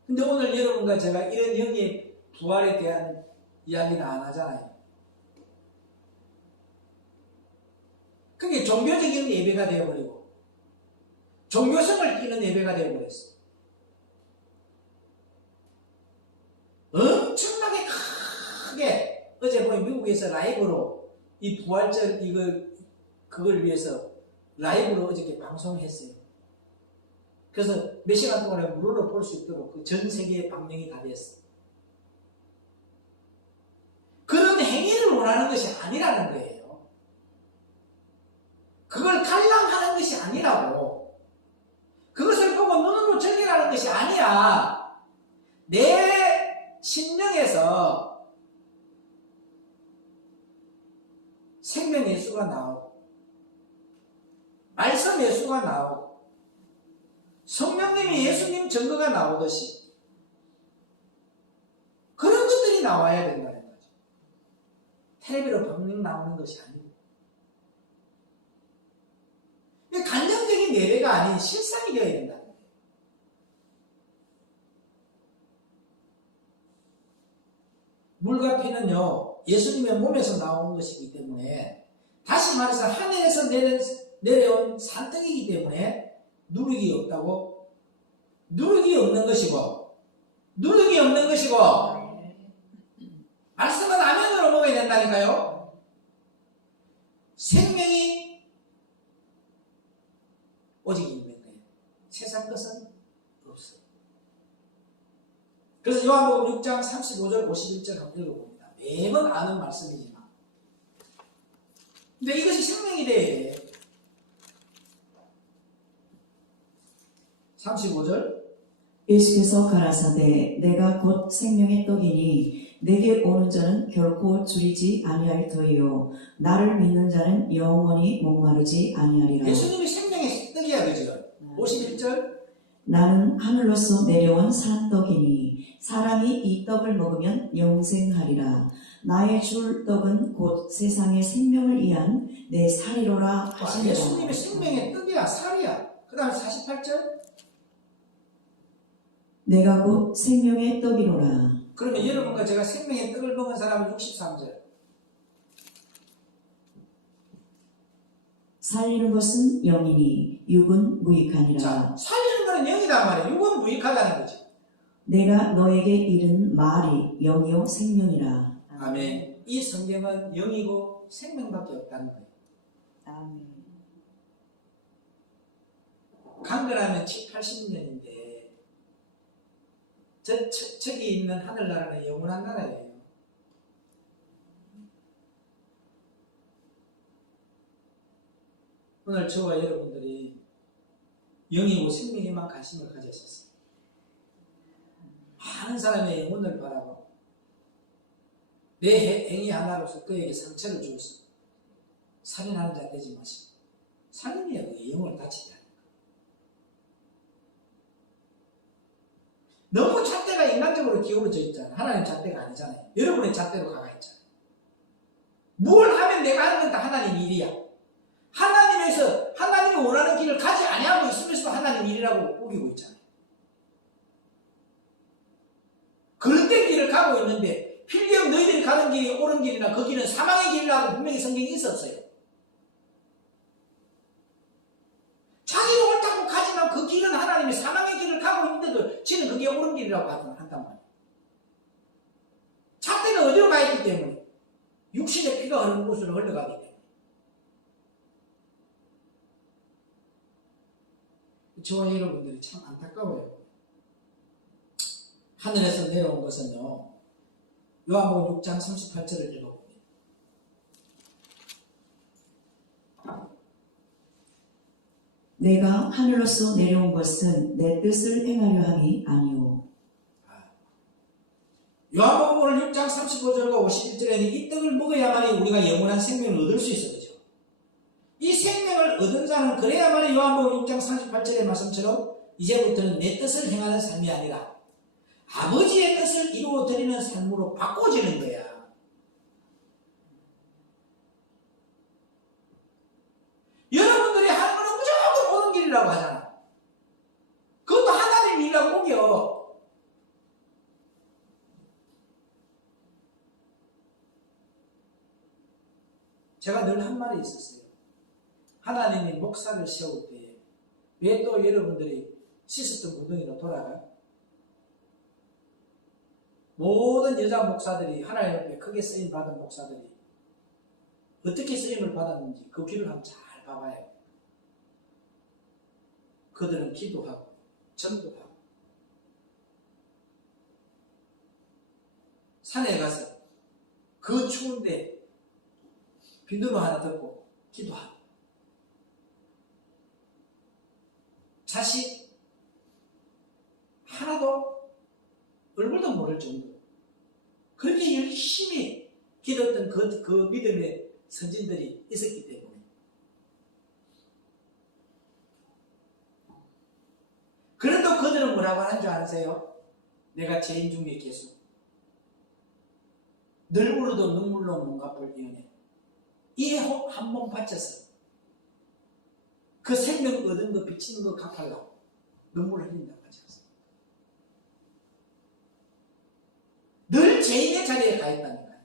근데 오늘 여러분과 제가 이런 영의 부활에 대한 이야기는 안 하잖아요. 그게 종교적인 예배가 되어버리고 종교성을 띠는 예배가 되어버렸어. 엄청나게 크게 어제 보니 미국에서 라이브로 이 부활절 그걸 위해서 라이브로 어저께 방송했어요. 그래서 몇 시간 동안에 무료로 볼 수 있도록 그 전 세계에 방영이 다 됐어. 그런 행위를 원하는 것이 아니라는 거예요. 그걸 갈망하는 것이 아니라고. 그것을 보고 눈으로 즐기라는 것이 아니야. 내 심령에서 생명 예수가 나오고 말씀 예수가 나오고 성령님이 예수님 증거가 나오듯이 그런 것들이 나와야 된다는 거죠. 텔레비로 방송 나오는 것이 아니고 간접적인 예배가 아닌 실상이 되어야 된다는 거예요. 물과 피는요 예수님의 몸에서 나온 것이기 때문에 다시 말해서 하늘에서 내려온 산떡이기 때문에 누룩이 없다고? 누룩이 없는 것이고 누룩이 없는 것이고 말씀은 아멘으로 먹어야 된다니까요. 생명이 오직 있는 거예요. 세상 것은 없어요. 그래서 요한복음 6장 35절 51절 한번 읽어봅니다. 매번 아는 말씀이지만 근데 이것이 생명이 돼야 돼요. 35절 예수께서 가라사대 내가 곧 생명의 떡이니 내게 오는 자는 결코 줄이지 아니할 터이요 나를 믿는 자는 영원히 목마르지 아니하리라. 예수님이 생명의 떡이야 그죠? 51절 나는 하늘로서 내려온 산떡이니 사람이 이 떡을 먹으면 영생하리라. 나의 줄 떡은 곧 세상의 생명을 위한 내 살이로라 하시니라. 예수님의 생명의 떡이야 살이야. 그 다음에 48절 내가 곧 생명의 떡이로라. 그러면 여러분과 제가 생명의 떡을 먹은 사람은 63절 살리는 것은 영이니 육은 무익하니라. 자, 살리는 거는 영이 영이란 말이에요. 육은 무익하다는 거죠. 내가 너에게 이른 말이 영이요 생명이라. 아멘. 이 성경은 영이고 생명밖에 없다는 거예요. 아멘. 강건하면 7, 80년인데 저기 있는 하늘나라는 영원한 나라예요. 오늘 저와 여러분들이 영이고 생명에만 관심을 가졌었어요. 많은 사람의 영혼을 바라고 내 행위 하나로서 그에게 상처를 주었어. 살인하는 자 되지 마시고. 살인이야 그게 영혼을 다친다. 너무 잣대가 인간적으로 기울어져 있잖아요. 하나님 잣대가 아니잖아요. 여러분의 잣대로 가가 있잖아요. 뭘 하면 내가 하는 건 다 하나님 일이야. 하나님에서 하나님이 원하는 길을 가지 아니하고 있으면서도 하나님 일이라고 우기고 있잖아요. 그런 데 길을 가고 있는데 필경 너희들이 가는 길이 옳은 길이나 그 길은 사망의 길이라고 분명히 성경이 있었어요. 자기가 옳다고 가지만 그 길은 하나님이 사망의 길을 가고 있는데도 지는 그게 옳은 길이라고 한단 말이에요. 잣대는 어디로 가 있기 때문에 육신의 피가 흐르는 곳으로 흘러가기 때문에 저와 여러분들이 참 안타까워요. 하늘에서 내려온 것은요. 요한복음 6장 38절을 읽어봅니다. 내가 하늘로서 내려온 것은 내 뜻을 행하려 함이 아니오. 요한복음 오늘 6장 35절과 51절에는 이 떡을 먹어야만이 우리가 영원한 생명을 얻을 수 있어. 그죠? 이 생명을 얻은 자는 그래야만이 요한복음 6장 38절의 말씀처럼 이제부터는 내 뜻을 행하는 삶이 아니라 아버지의 뜻을 이루어 드리는 삶으로 바꿔지는 거야. 여러분들이 하는 거는 무조건 옳은 길이라고 하잖아. 그것도 하나님 일이라고 우겨. 제가 늘 한 말이 있었어요. 하나님이 목사를 세울 때 왜 또 여러분들이 씻었던 구덩이로 돌아가요? 모든 여자 목사들이 하나님 앞에 크게 쓰임 받은 목사들이 어떻게 쓰임을 받았는지 그 길을 한번 잘 봐봐야 해요. 그들은 기도하고 전도하고 산에 가서 그 추운데 빈도로 하나 듣고 기도하고 자식 하나도 얼굴도 모를 정도로 그렇게 열심히 기도했던 그 믿음의 선진들이 있었기 때문에 그래도 그들은 뭐라고 하는 줄 아세요? 내가 죄인 중에 계속 늘 울어도 눈물로 못 갚을 이은혜 이 한 번 바쳤어. 그 생명 얻은 거 비치는 거 갚으려고 눈물을 흘린다고 하지 않습니까? 늘 죄인의 자리에 가 있다니까요.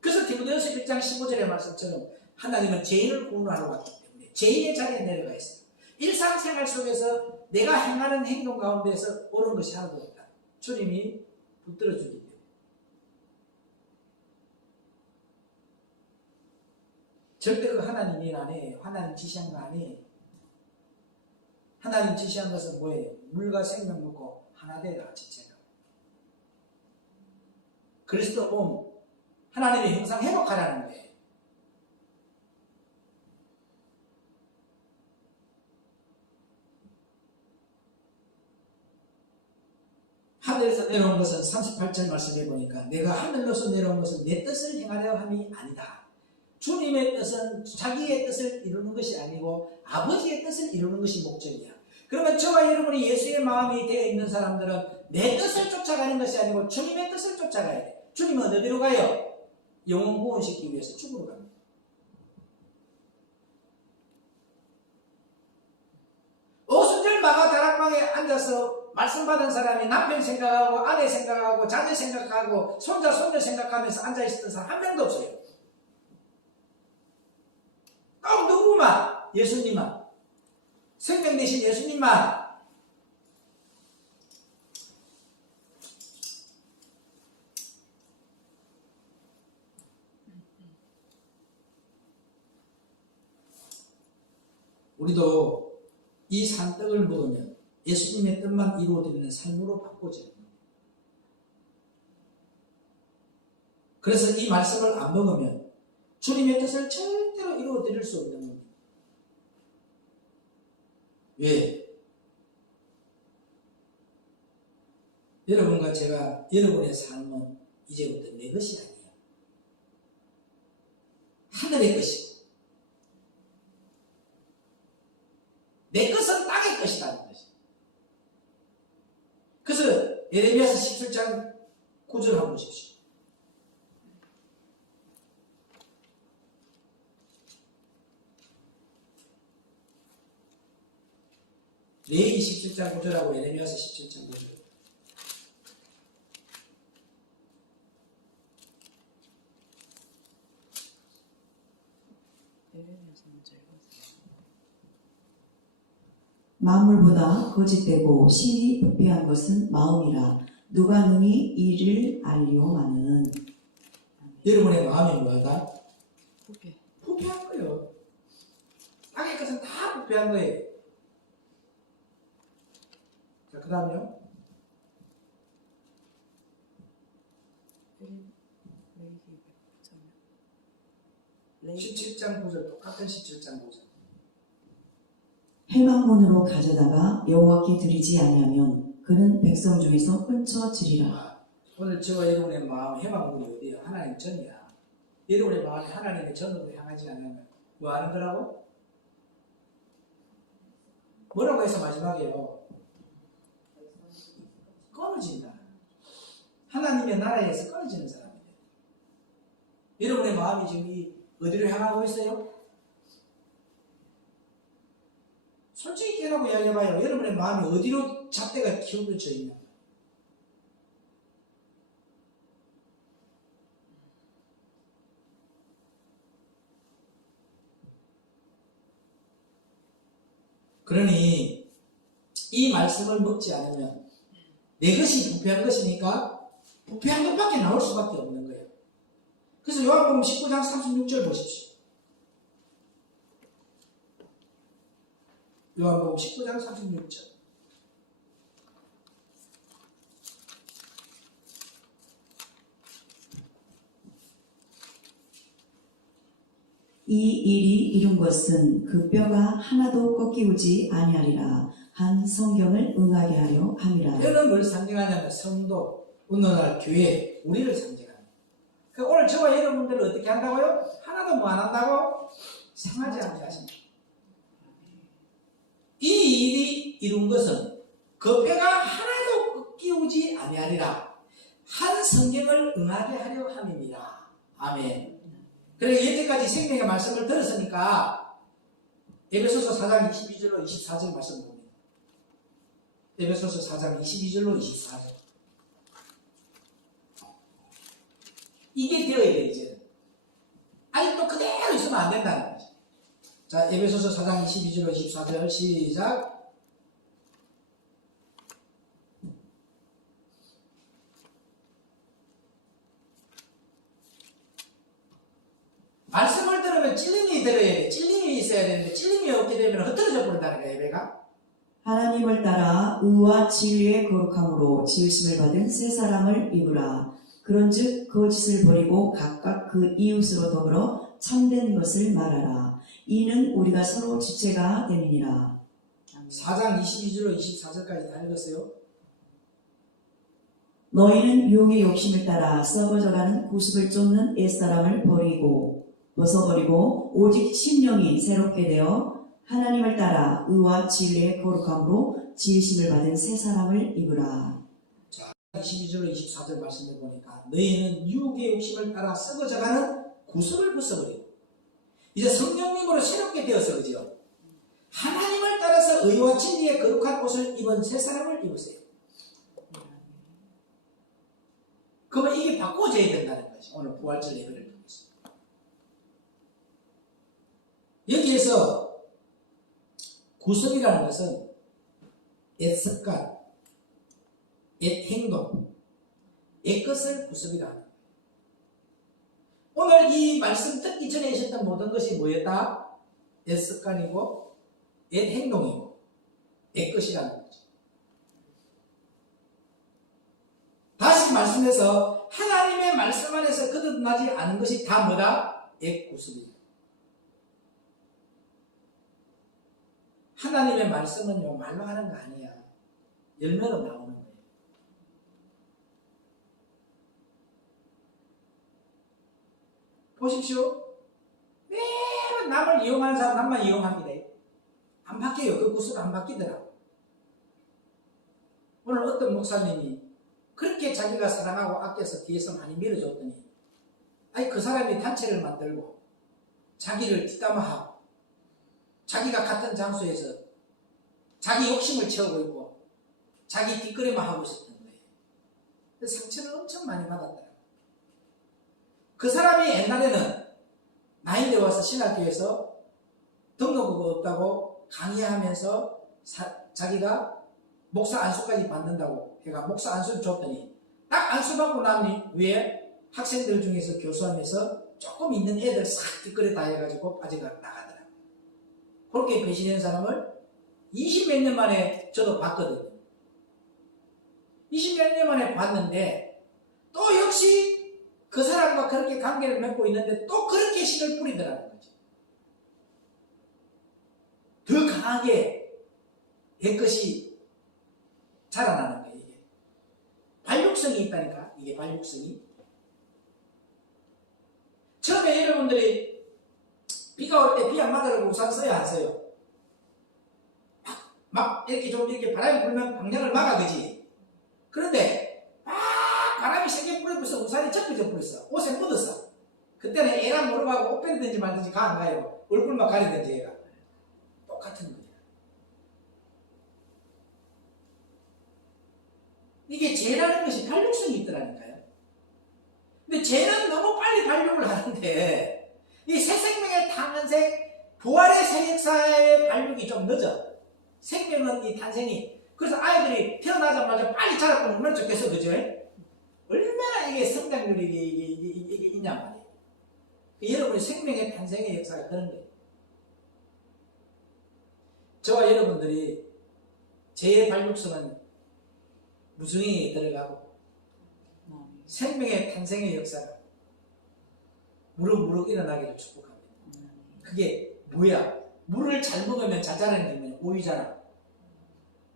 그래서 디모데후서 1장 15절의 말씀처럼 하나님은 죄인을 구원하러 왔기 때문에 죄인의 자리에 내려가 있어요. 일상생활 속에서 내가 행하는 행동 가운데서 옳은 것이 하나도 없다. 주님이 붙들어 주기 때문에. 절대 그 하나님 일 아니에요. 하나님 지시한 거 아니에요. 하나님 지시한 것은 뭐예요? 물과 생명 먹고 하나 되라 지체가. 그리스도 몸 하나님의 형상 회복하라는 거예요. 하늘에서 내려온 것은 38절 말씀해 보니까 내가 하늘로서 내려온 것은 내 뜻을 행하려 함이 아니다. 주님의 뜻은 자기의 뜻을 이루는 것이 아니고 아버지의 뜻을 이루는 것이 목적이야. 그러면 저와 여러분이 예수의 마음이 되어 있는 사람들은 내 뜻을 쫓아가는 것이 아니고 주님의 뜻을 쫓아가야 돼. 주님은 어디로 가요? 영혼 구원시키기 위해서 죽으러 갑니다. 오순절 마가 다락방에 앉아서 말씀 받은 사람이 남편 생각하고 아내 생각하고 자녀 생각하고 손자 손녀 생각하면서 앉아있었던 사람 한 명도 없어요. 꼭 누구만? 예수님만. 생명 대신 예수님만. 우리도 이 산떡을 먹으면 예수님의 뜻만 이루어지는 삶으로 바꿔져요. 그래서 이 말씀을 안 먹으면 주님의 뜻을 절대로 이루어드릴 수 없는 겁니다. 왜? 여러분과 제가, 여러분의 삶은 이제부터 내 것이 아니에요. 하늘의 것이고 내 것은 땅의 것이라는 것이. 그래서 예레미야서 17장 9절 한번 보십시오. 레위기 17장 9절하고 예레미야서 17장 9절. 예레미야서 먼저 읽었어요. 만물보다 거짓되고 신이 부패한 것은 마음이라 누가 능히 이를 알리오마는. 여러분의 마음이 뭐다? 후배. 부패한 거예요. 땅의 것은 다 부패한 거예요. 자, 그 다음요. 레위기 100%면 17장 9절, 똑같은 17장 9절. 해방문으로 가져다가 여호와께 드리지 아니하면 그는 백성 중에서 끊쳐지리라. 오늘 저와 여러분의 마음 해방문이 어디야? 하나님 전이야. 여러분의 마음이 하나님의 전으로 향하지 않으면 뭐 하는 거라고? 뭐라고 해서 마지막에요? 끊어진다. 하나님의 나라에서 끊어지는 사람이에요. 여러분의 마음이 지금 어디로 향하고 있어요? 솔직히 깨라고 이야기해봐요. 여러분의 마음이 어디로 잣대가 기울어져 있나? 그러니 이 말씀을 먹지 않으면 내 것이 부패한 것이니까 부패한 것밖에 나올 수밖에 없는 거예요. 그래서 요한복음 19장 36절 보십시오. 요한복음 19장 36절. 이 일이 이룬 것은 그 뼈가 하나도 꺾이우지 아니하리라 한 성경을 응하게 하려 함이라. 뼈는 뭘 상징하냐면 성도, 오늘날 교회, 우리를 상징합니다. 그 오늘 저와 여러분들은 어떻게 한다고요? 하나도 뭐 안 한다고? 상하지 않게 하십니다. 이 일이 이룬 것은 그 뼈가 하나도 꺾이우지 아니하리라 한 성경을 응하게 하려 함입니다. 아멘. 그래 여태까지 생명의 말씀을 들었으니까 에베소서 4장 22절로 24절 말씀 봅니다. 에베소서 4장 22절로 24절. 이게 되어야 돼 이제는. 아직도 그대로 있으면 안 된다는 거죠. 자, 에베소서 4장 22절로 24절 시작. 말씀을 들으면 찔림이 들어야 돼. 찔림이 있어야 되는데 찔림이 없게 되면 흩어져 버린다는 거야, 예배가. 하나님을 따라 의와 진리의 거룩함으로 지으심을 받은 새 사람을 입으라. 그런즉 거짓을 버리고 각각 그 이웃으로 더불어 참된 것을 말하라. 이는 우리가 서로 지체가 됨이니라. 4장 22절로 24절까지 다 읽었어요. 너희는 유혹의 욕심을 따라 썩어져가는 구습을 쫓는 옛사람을 벗어버리고 오직 심령이 새롭게 되어 하나님을 따라 의와 진리의 거룩함으로 지으심을 받은 새 사람을 입으라. 22절로 24절 말씀해 보니까 너희는 유혹의 욕심을 따라 썩어져가는 구습을 벗어버리고 이제 성령님으로 새롭게 되어서 그죠? 하나님을 따라서 의와 진리의 거룩한 옷을 입은 새 사람을 입으세요. 그러면 이게 바꿔져야 된다는 거죠. 오늘 부활절 예배를 통해서. 여기에서 구습이라는 것은 옛 습관, 옛 행동, 옛 것을 구습이라 하는 거예요. 오늘 이 말씀 듣기 전에 하셨던 모든 것이 뭐였다? 옛 습관이고 옛 행동이고 옛 것이라는 거죠. 다시 말씀해서 하나님의 말씀 안에서 거듭나지 않은 것이 다 뭐다? 옛 구습이다. 하나님의 말씀은요 말로 하는 거 아니야. 열매로 나오는 거예요. 보십시오. 매번 남을 이용하는 사람 남만 이용합니다. 안 바뀌어요. 그 구슬 안 바뀌더라고. 오늘 어떤 목사님이 그렇게 자기가 사랑하고 아껴서 뒤에서 많이 밀어줬더니 아니 그 사람이 단체를 만들고 자기를 뒷담화하고 자기가 같은 장소에서 자기 욕심을 채우고 있고 자기 뒷거래만 하고 있었던 거예요. 상처를 엄청 많이 받았더라고요. 그 사람이 옛날에는 나이대 와서 신학교에서 등록이 없다고 강의하면서 자기가 목사 안수까지 받는다고 해가 목사 안수를 줬더니 딱 안수 받고 난 후에 학생들 중에서 교수하면서 조금 있는 애들 싹 뒷거래 다 해가지고 빠져나가더라고요. 그렇게 배신한 사람을 20몇 년 만에 저도 봤거든요. 20몇 년 만에 봤는데 또 역시 그 사람과 그렇게 관계를 맺고 있는데 또 그렇게 신을 뿌리더라는 거죠. 더 강하게 옛 것이 자라나는 거예요. 이게 반육성이 있다니까. 이게 반육성이. 처음에 여러분들이 비가 올 때 비 안 맞으려고 우산 써야 안 써요? 막 이렇게 좀 이렇게 바람이 불면 방향을 막아 그지. 그런데 막 바람이 세게 불어버려서 우산이 접혀져 버렸어. 옷에 묻었어. 그때는 애랑 모르고 옷 빼든지 말든지 가 안 가요. 얼굴만 가리든지 애가. 똑같은 거예요. 이게 죄라는 것이 반육성이 있더라니까요. 근데 죄는 너무 빨리 반육을 하는데 이 새 생명의 탄생, 부활의 새 역사의 반육이 좀 늦어. 생명은 이 탄생이. 그래서 아이들이 태어나자마자 빨리 자라면 얼마나 좋겠어, 그죠? 얼마나 이게 성장률이 이게 있냔 말이에요. 여러분의 생명의 탄생의 역사가 그런 거예요. 저와 여러분들이 죄의 반육성은 무성행에 들어가고 생명의 탄생의 역사가 무럭무럭 일어나기를 축복합니다. 그게 뭐야? 물을 잘 먹으면 잘 자라는 게 뭐냐? 오이잖아.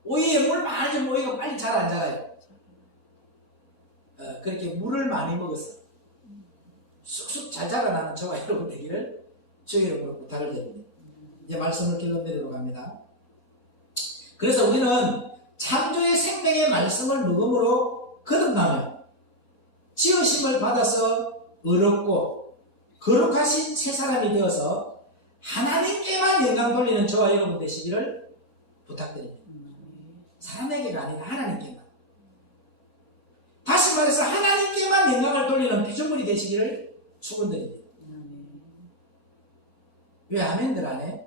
오이에 물 많이 주면 오이가 빨리 잘 안 자라요. 그렇게 물을 많이 먹었어. 쑥쑥 잘 자라나는 저와 여러분 되기를 주의 이름으로 부탁을 드립니다. 이제 말씀을 길러 내리러 갑니다. 그래서 우리는 창조의 생명의 말씀을 녹음으로 거듭나며 지으심을 받아서 의롭고 거룩하신 새 사람이 되어서 하나님께만 영광 돌리는 저와 여러분 되시기를 부탁드립니다. 사람에게가 아니라 하나님께만. 다시 말해서 하나님께만 영광을 돌리는 피조물이 되시기를 축원드립니다. 왜 아멘들 안 해?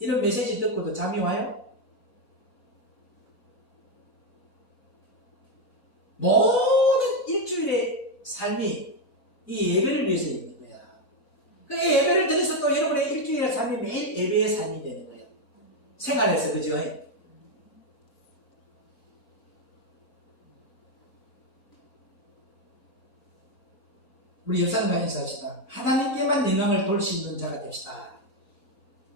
이런 메시지 듣고도 잠이 와요? 모든 일주일의 삶이 이 예배를 위해서 있는 거야. 그 예배를 드려서 또 여러분의 일주일의 삶이 매일 예배의 삶이 되는 거예요. 생활에서, 그죠? 우리 옆사람과 인사합시다. 하나님께만 영광을 돌릴 수 있는 자가 됩시다.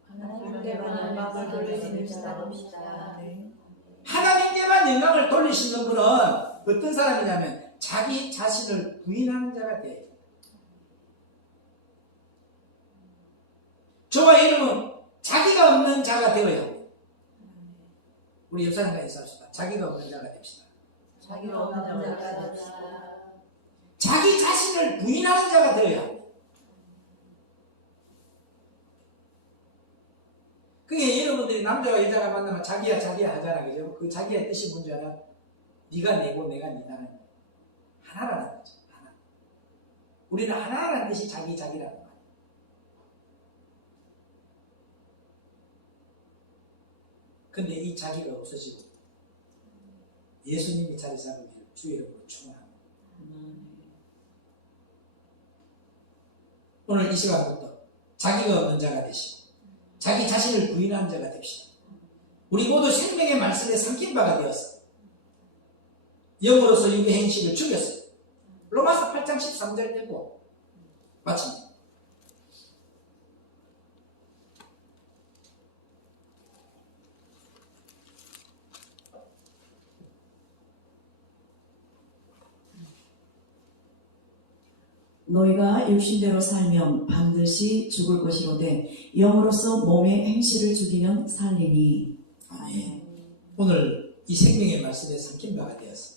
하나님께만 영광을 돌릴 수 있는 자가 됩시다. 하나님께만 영광을 돌릴 수 있는 분은 어떤 사람이냐면 자기 자신을 부인하는 자가 돼요. 저와 여러분은 자기가 없는 자가 되어야 합니다. 우리 옆사람과 인사합시다. 자기가 없는 자가 됩시다. 자기가 없는 자가 됩시다. 자기 자신을 부인하는 자가 되어야 합니다. 그게 여러분들이 남자와 여자가 만나면 자기야 하잖아, 그죠? 그 자기의 뜻이 뭔지 알아? 네가 내고 내가 니다는 하나라는 거죠. 하나. 우리는 하나라는 뜻이 자기라는 거예요. 근데 이 자기가 없어지고 예수님이 자리 잡으기를 주의 이름으로 축원합니다. 오늘 이 시간부터 자기가 없는 자가 되시고 자기 자신을 부인하는 자가 됩시다. 우리 모두 생명의 말씀에 삼킨 바가 되었어. 영으로서 육의 행실을 죽였어. 로마서 8장 13절 되고 마칩니다. 너희가 육신대로 살면 반드시 죽을 것이로되 영으로서 몸의 행실을 죽이면 살리니. 아멘. 오늘 이 생명의 말씀에 삼킨 바가 되었어.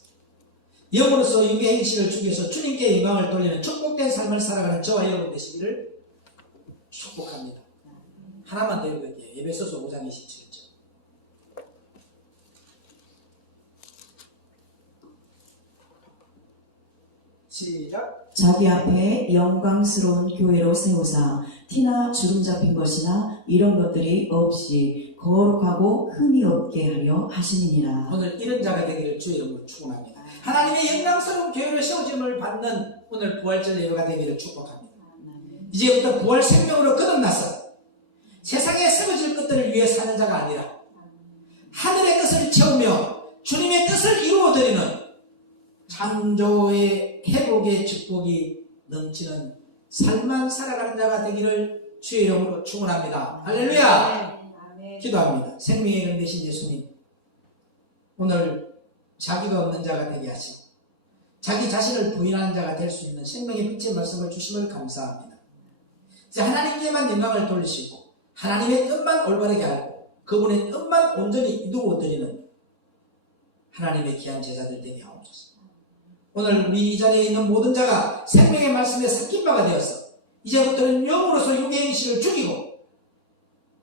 영으로서 육의 행실을 죽여서 주님께 영광을 돌리는 축복된 삶을 살아가는 저와 여러분 되시기를 축복합니다. 하나만 더 읽을게요. 에베소서 5장 27절. 시작. 자기 앞에 영광스러운 교회로 세우사 티나 주름 잡힌 것이나 이런 것들이 없이 거룩하고 흠이 없게 하려 하심이니라. 오늘 이런 자가 되기를 주의 이름으로 축원합니다. 하나님의 영광스러운 교회로 세워짐을 받는 오늘 부활절 예배가 되기를 축복합니다. 이제부터 부활 생명으로 거듭나서 세상에 쓰러질 것들을 위해 사는 자가 아니라 하늘의 뜻을 채우며 주님의 뜻을 이루어드리는 창조의 회복의 축복이 넘치는 삶만 살아가는 자가 되기를 주의 이름으로 축원합니다. 할렐루야. 기도합니다. 생명의 이름 되신 예수님, 오늘 자기가 없는 자가 되게 하시고 자기 자신을 부인하는 자가 될 수 있는 생명의 빛의 말씀을 주심을 감사합니다. 이제 하나님께만 영광을 돌리시고 하나님의 뜻만 올바르게 알고 그분의 뜻만 온전히 이루어 드리는 하나님의 귀한 제자들 되게 하옵소서. 오늘 우리 이 자리에 있는 모든 자가 생명의 말씀에 섞인 바가 되어서 이제부터는 영으로서 육의 행실을 죽이고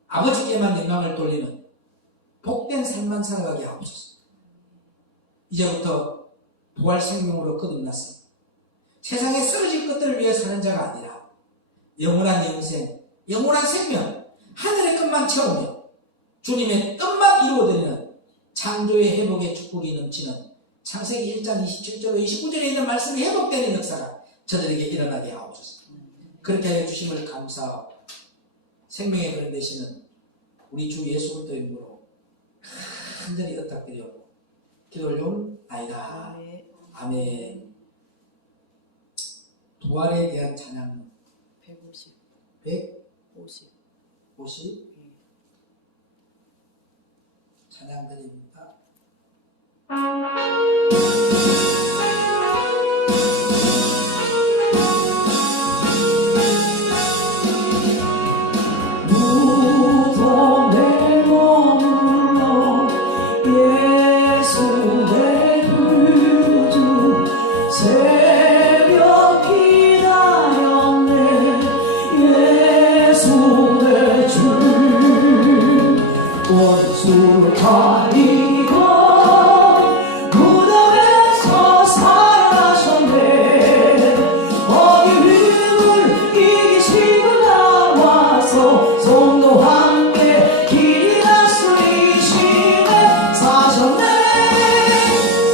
아버지께만 영광을 돌리는 복된 삶만 살아가게 하옵소서. 이제부터 부활 생명으로 거듭나서 세상에 쓰러질 것들을 위해 사는 자가 아니라 영원한 영생, 영원한 생명, 하늘의 끝만 채우며 주님의 뜻만 이루어드리는 창조의 회복의 축복이 넘치는 창세기 1장 27절 29절에 있는 말씀이 회복되는 역사가 저들에게 일어나게 하옵소서. 그렇게 하여 주심을 감사하고 생명의 그런 되시는 우리 주 예수 그리스도의 이름으로 간절히 의탁드리옵고 기도를 용나이다. 아멘. 부활에 대한 찬양 150. 150 50. 찬양 드립니다. 무덤에 머물러 예수 내 구주 새벽 기다렸네 예수 내 주 원수 가리고 무덤에서 살아나셨네 어둠을 이기시고 나와서 성도와 함께 길이 다스리시네 사셨네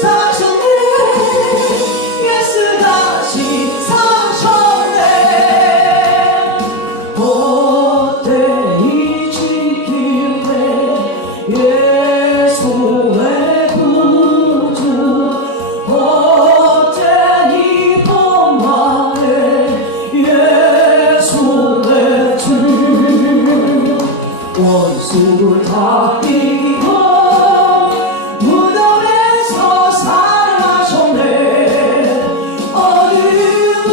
사셨네 예수 다시 사셨네 헛되이 지킬 때 예수의 구주 어제니 범하네 예수의 주 원수를 다 이기고 무덤에서 살아나셨네 어둠을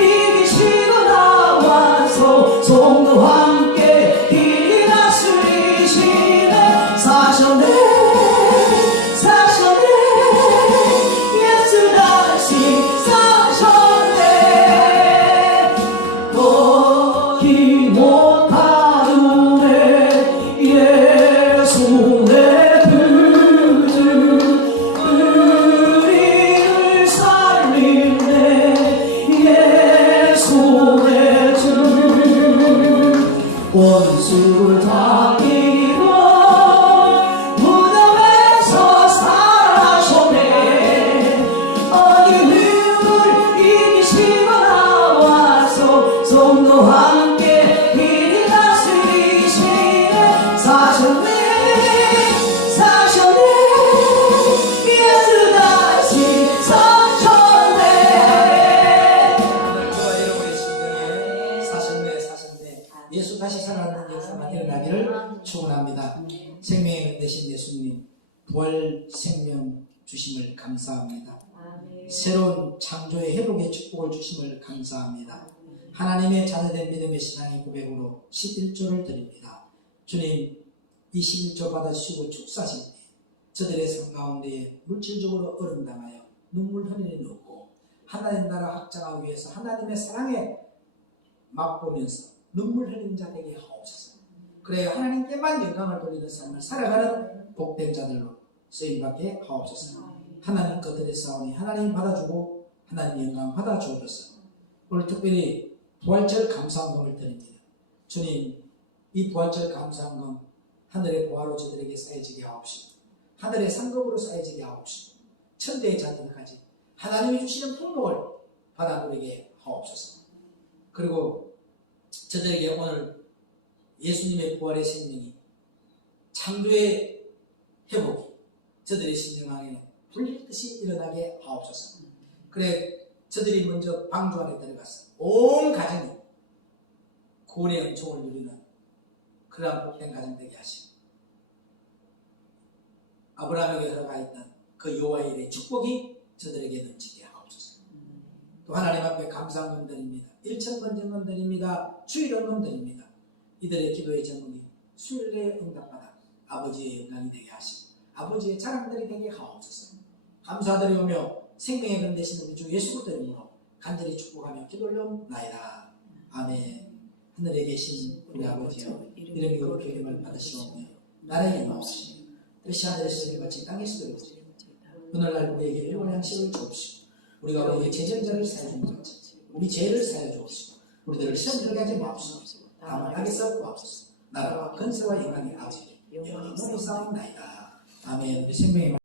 이기시고 나와서 성도와 함께 길이 다스리시네 사셨네 사셨네 예수 다시 사셨네 거기 못 가두네 예수 내 구주 우리를 살리네 예수 내 주 원수를 다 이기고 하는 역사가 일어나기를 축원합니다. 생명의 대신 예수님 부활 생명 주심을 감사합니다. 새로운 창조의 회복의 축복을 주심을 감사합니다. 하나님의 자녀된 믿음의 신앙의 고백으로 11조를 드립니다. 주님, 이 11조 받아주시고 축사하실 때 저들의 삶 가운데에 물질적으로 어른당하여 눈물 흘리는 일이 없고 하나님 나라 확장하기 위해서 하나님의 사랑에 맛보면서 눈물 흘리는 자 되게 하옵소서. 그래야 하나님께만 영광을 돌리는 삶을 살아가는 복된 자들로 쓰임받게 하옵소서. 하나님 것들의 싸움이 하나님 받아주고 하나님 영광 받아주옵소서. 오늘 특별히 부활절 감사헌금을 드립니다. 주님, 이 부활절 감사헌금 하늘의 보화로 저들에게 쌓여지게 하옵시고 하늘의 상급으로 쌓여지게 하옵시고 천대의 자들까지 하나님이 주시는 풍목을 받아 누리게 하옵소서. 그리고 저들에게 오늘 예수님의 부활의 생명이 창조의 회복이 저들의 심령 안에 불릴듯이 일어나게 하옵소서. 그래 저들이 먼저 방주 안에 들어가서 온 가정이 구원의 은총을 누리는 그러한 복된 가정 되게 하시고 아브라함에게 들어가 있던 그 여호와의 일의 축복이 저들에게 넘치게 하옵소서. 또 하나님 앞에 감사헌금 드립니다. 1,000번 드립니다. 주일헌금 드립니다. 이들의 기도의 제목이 수일에 응답받아 아버지의 영광이 되게 하시고 아버지의 자랑들이 되게 하옵소서. 감사드리오며 생명의 근 되시는 주 예수 그리스도 이름으로 간절히 축복하며 기도 올려옵나이다. 아멘. 하늘에 계신 우리 아버지여 이름이 거룩히 여김을 받으시오며 나라의 임하옵시며 뜻이 하늘에서 이루어진 땅에서도 이루어지고 오늘날 우리에게 일용할 양식을 주옵시고 우리가 우리의 제전자를 사하여 준 것 우리 죄를 사하여 주옵시고 우리들을 시험 들게 하지 마옵소서. 다만 악에서 구하옵소서. 나라와 근세와 영광이 아버지께 영원히 싸움나이다. 아멘. 우리 생명의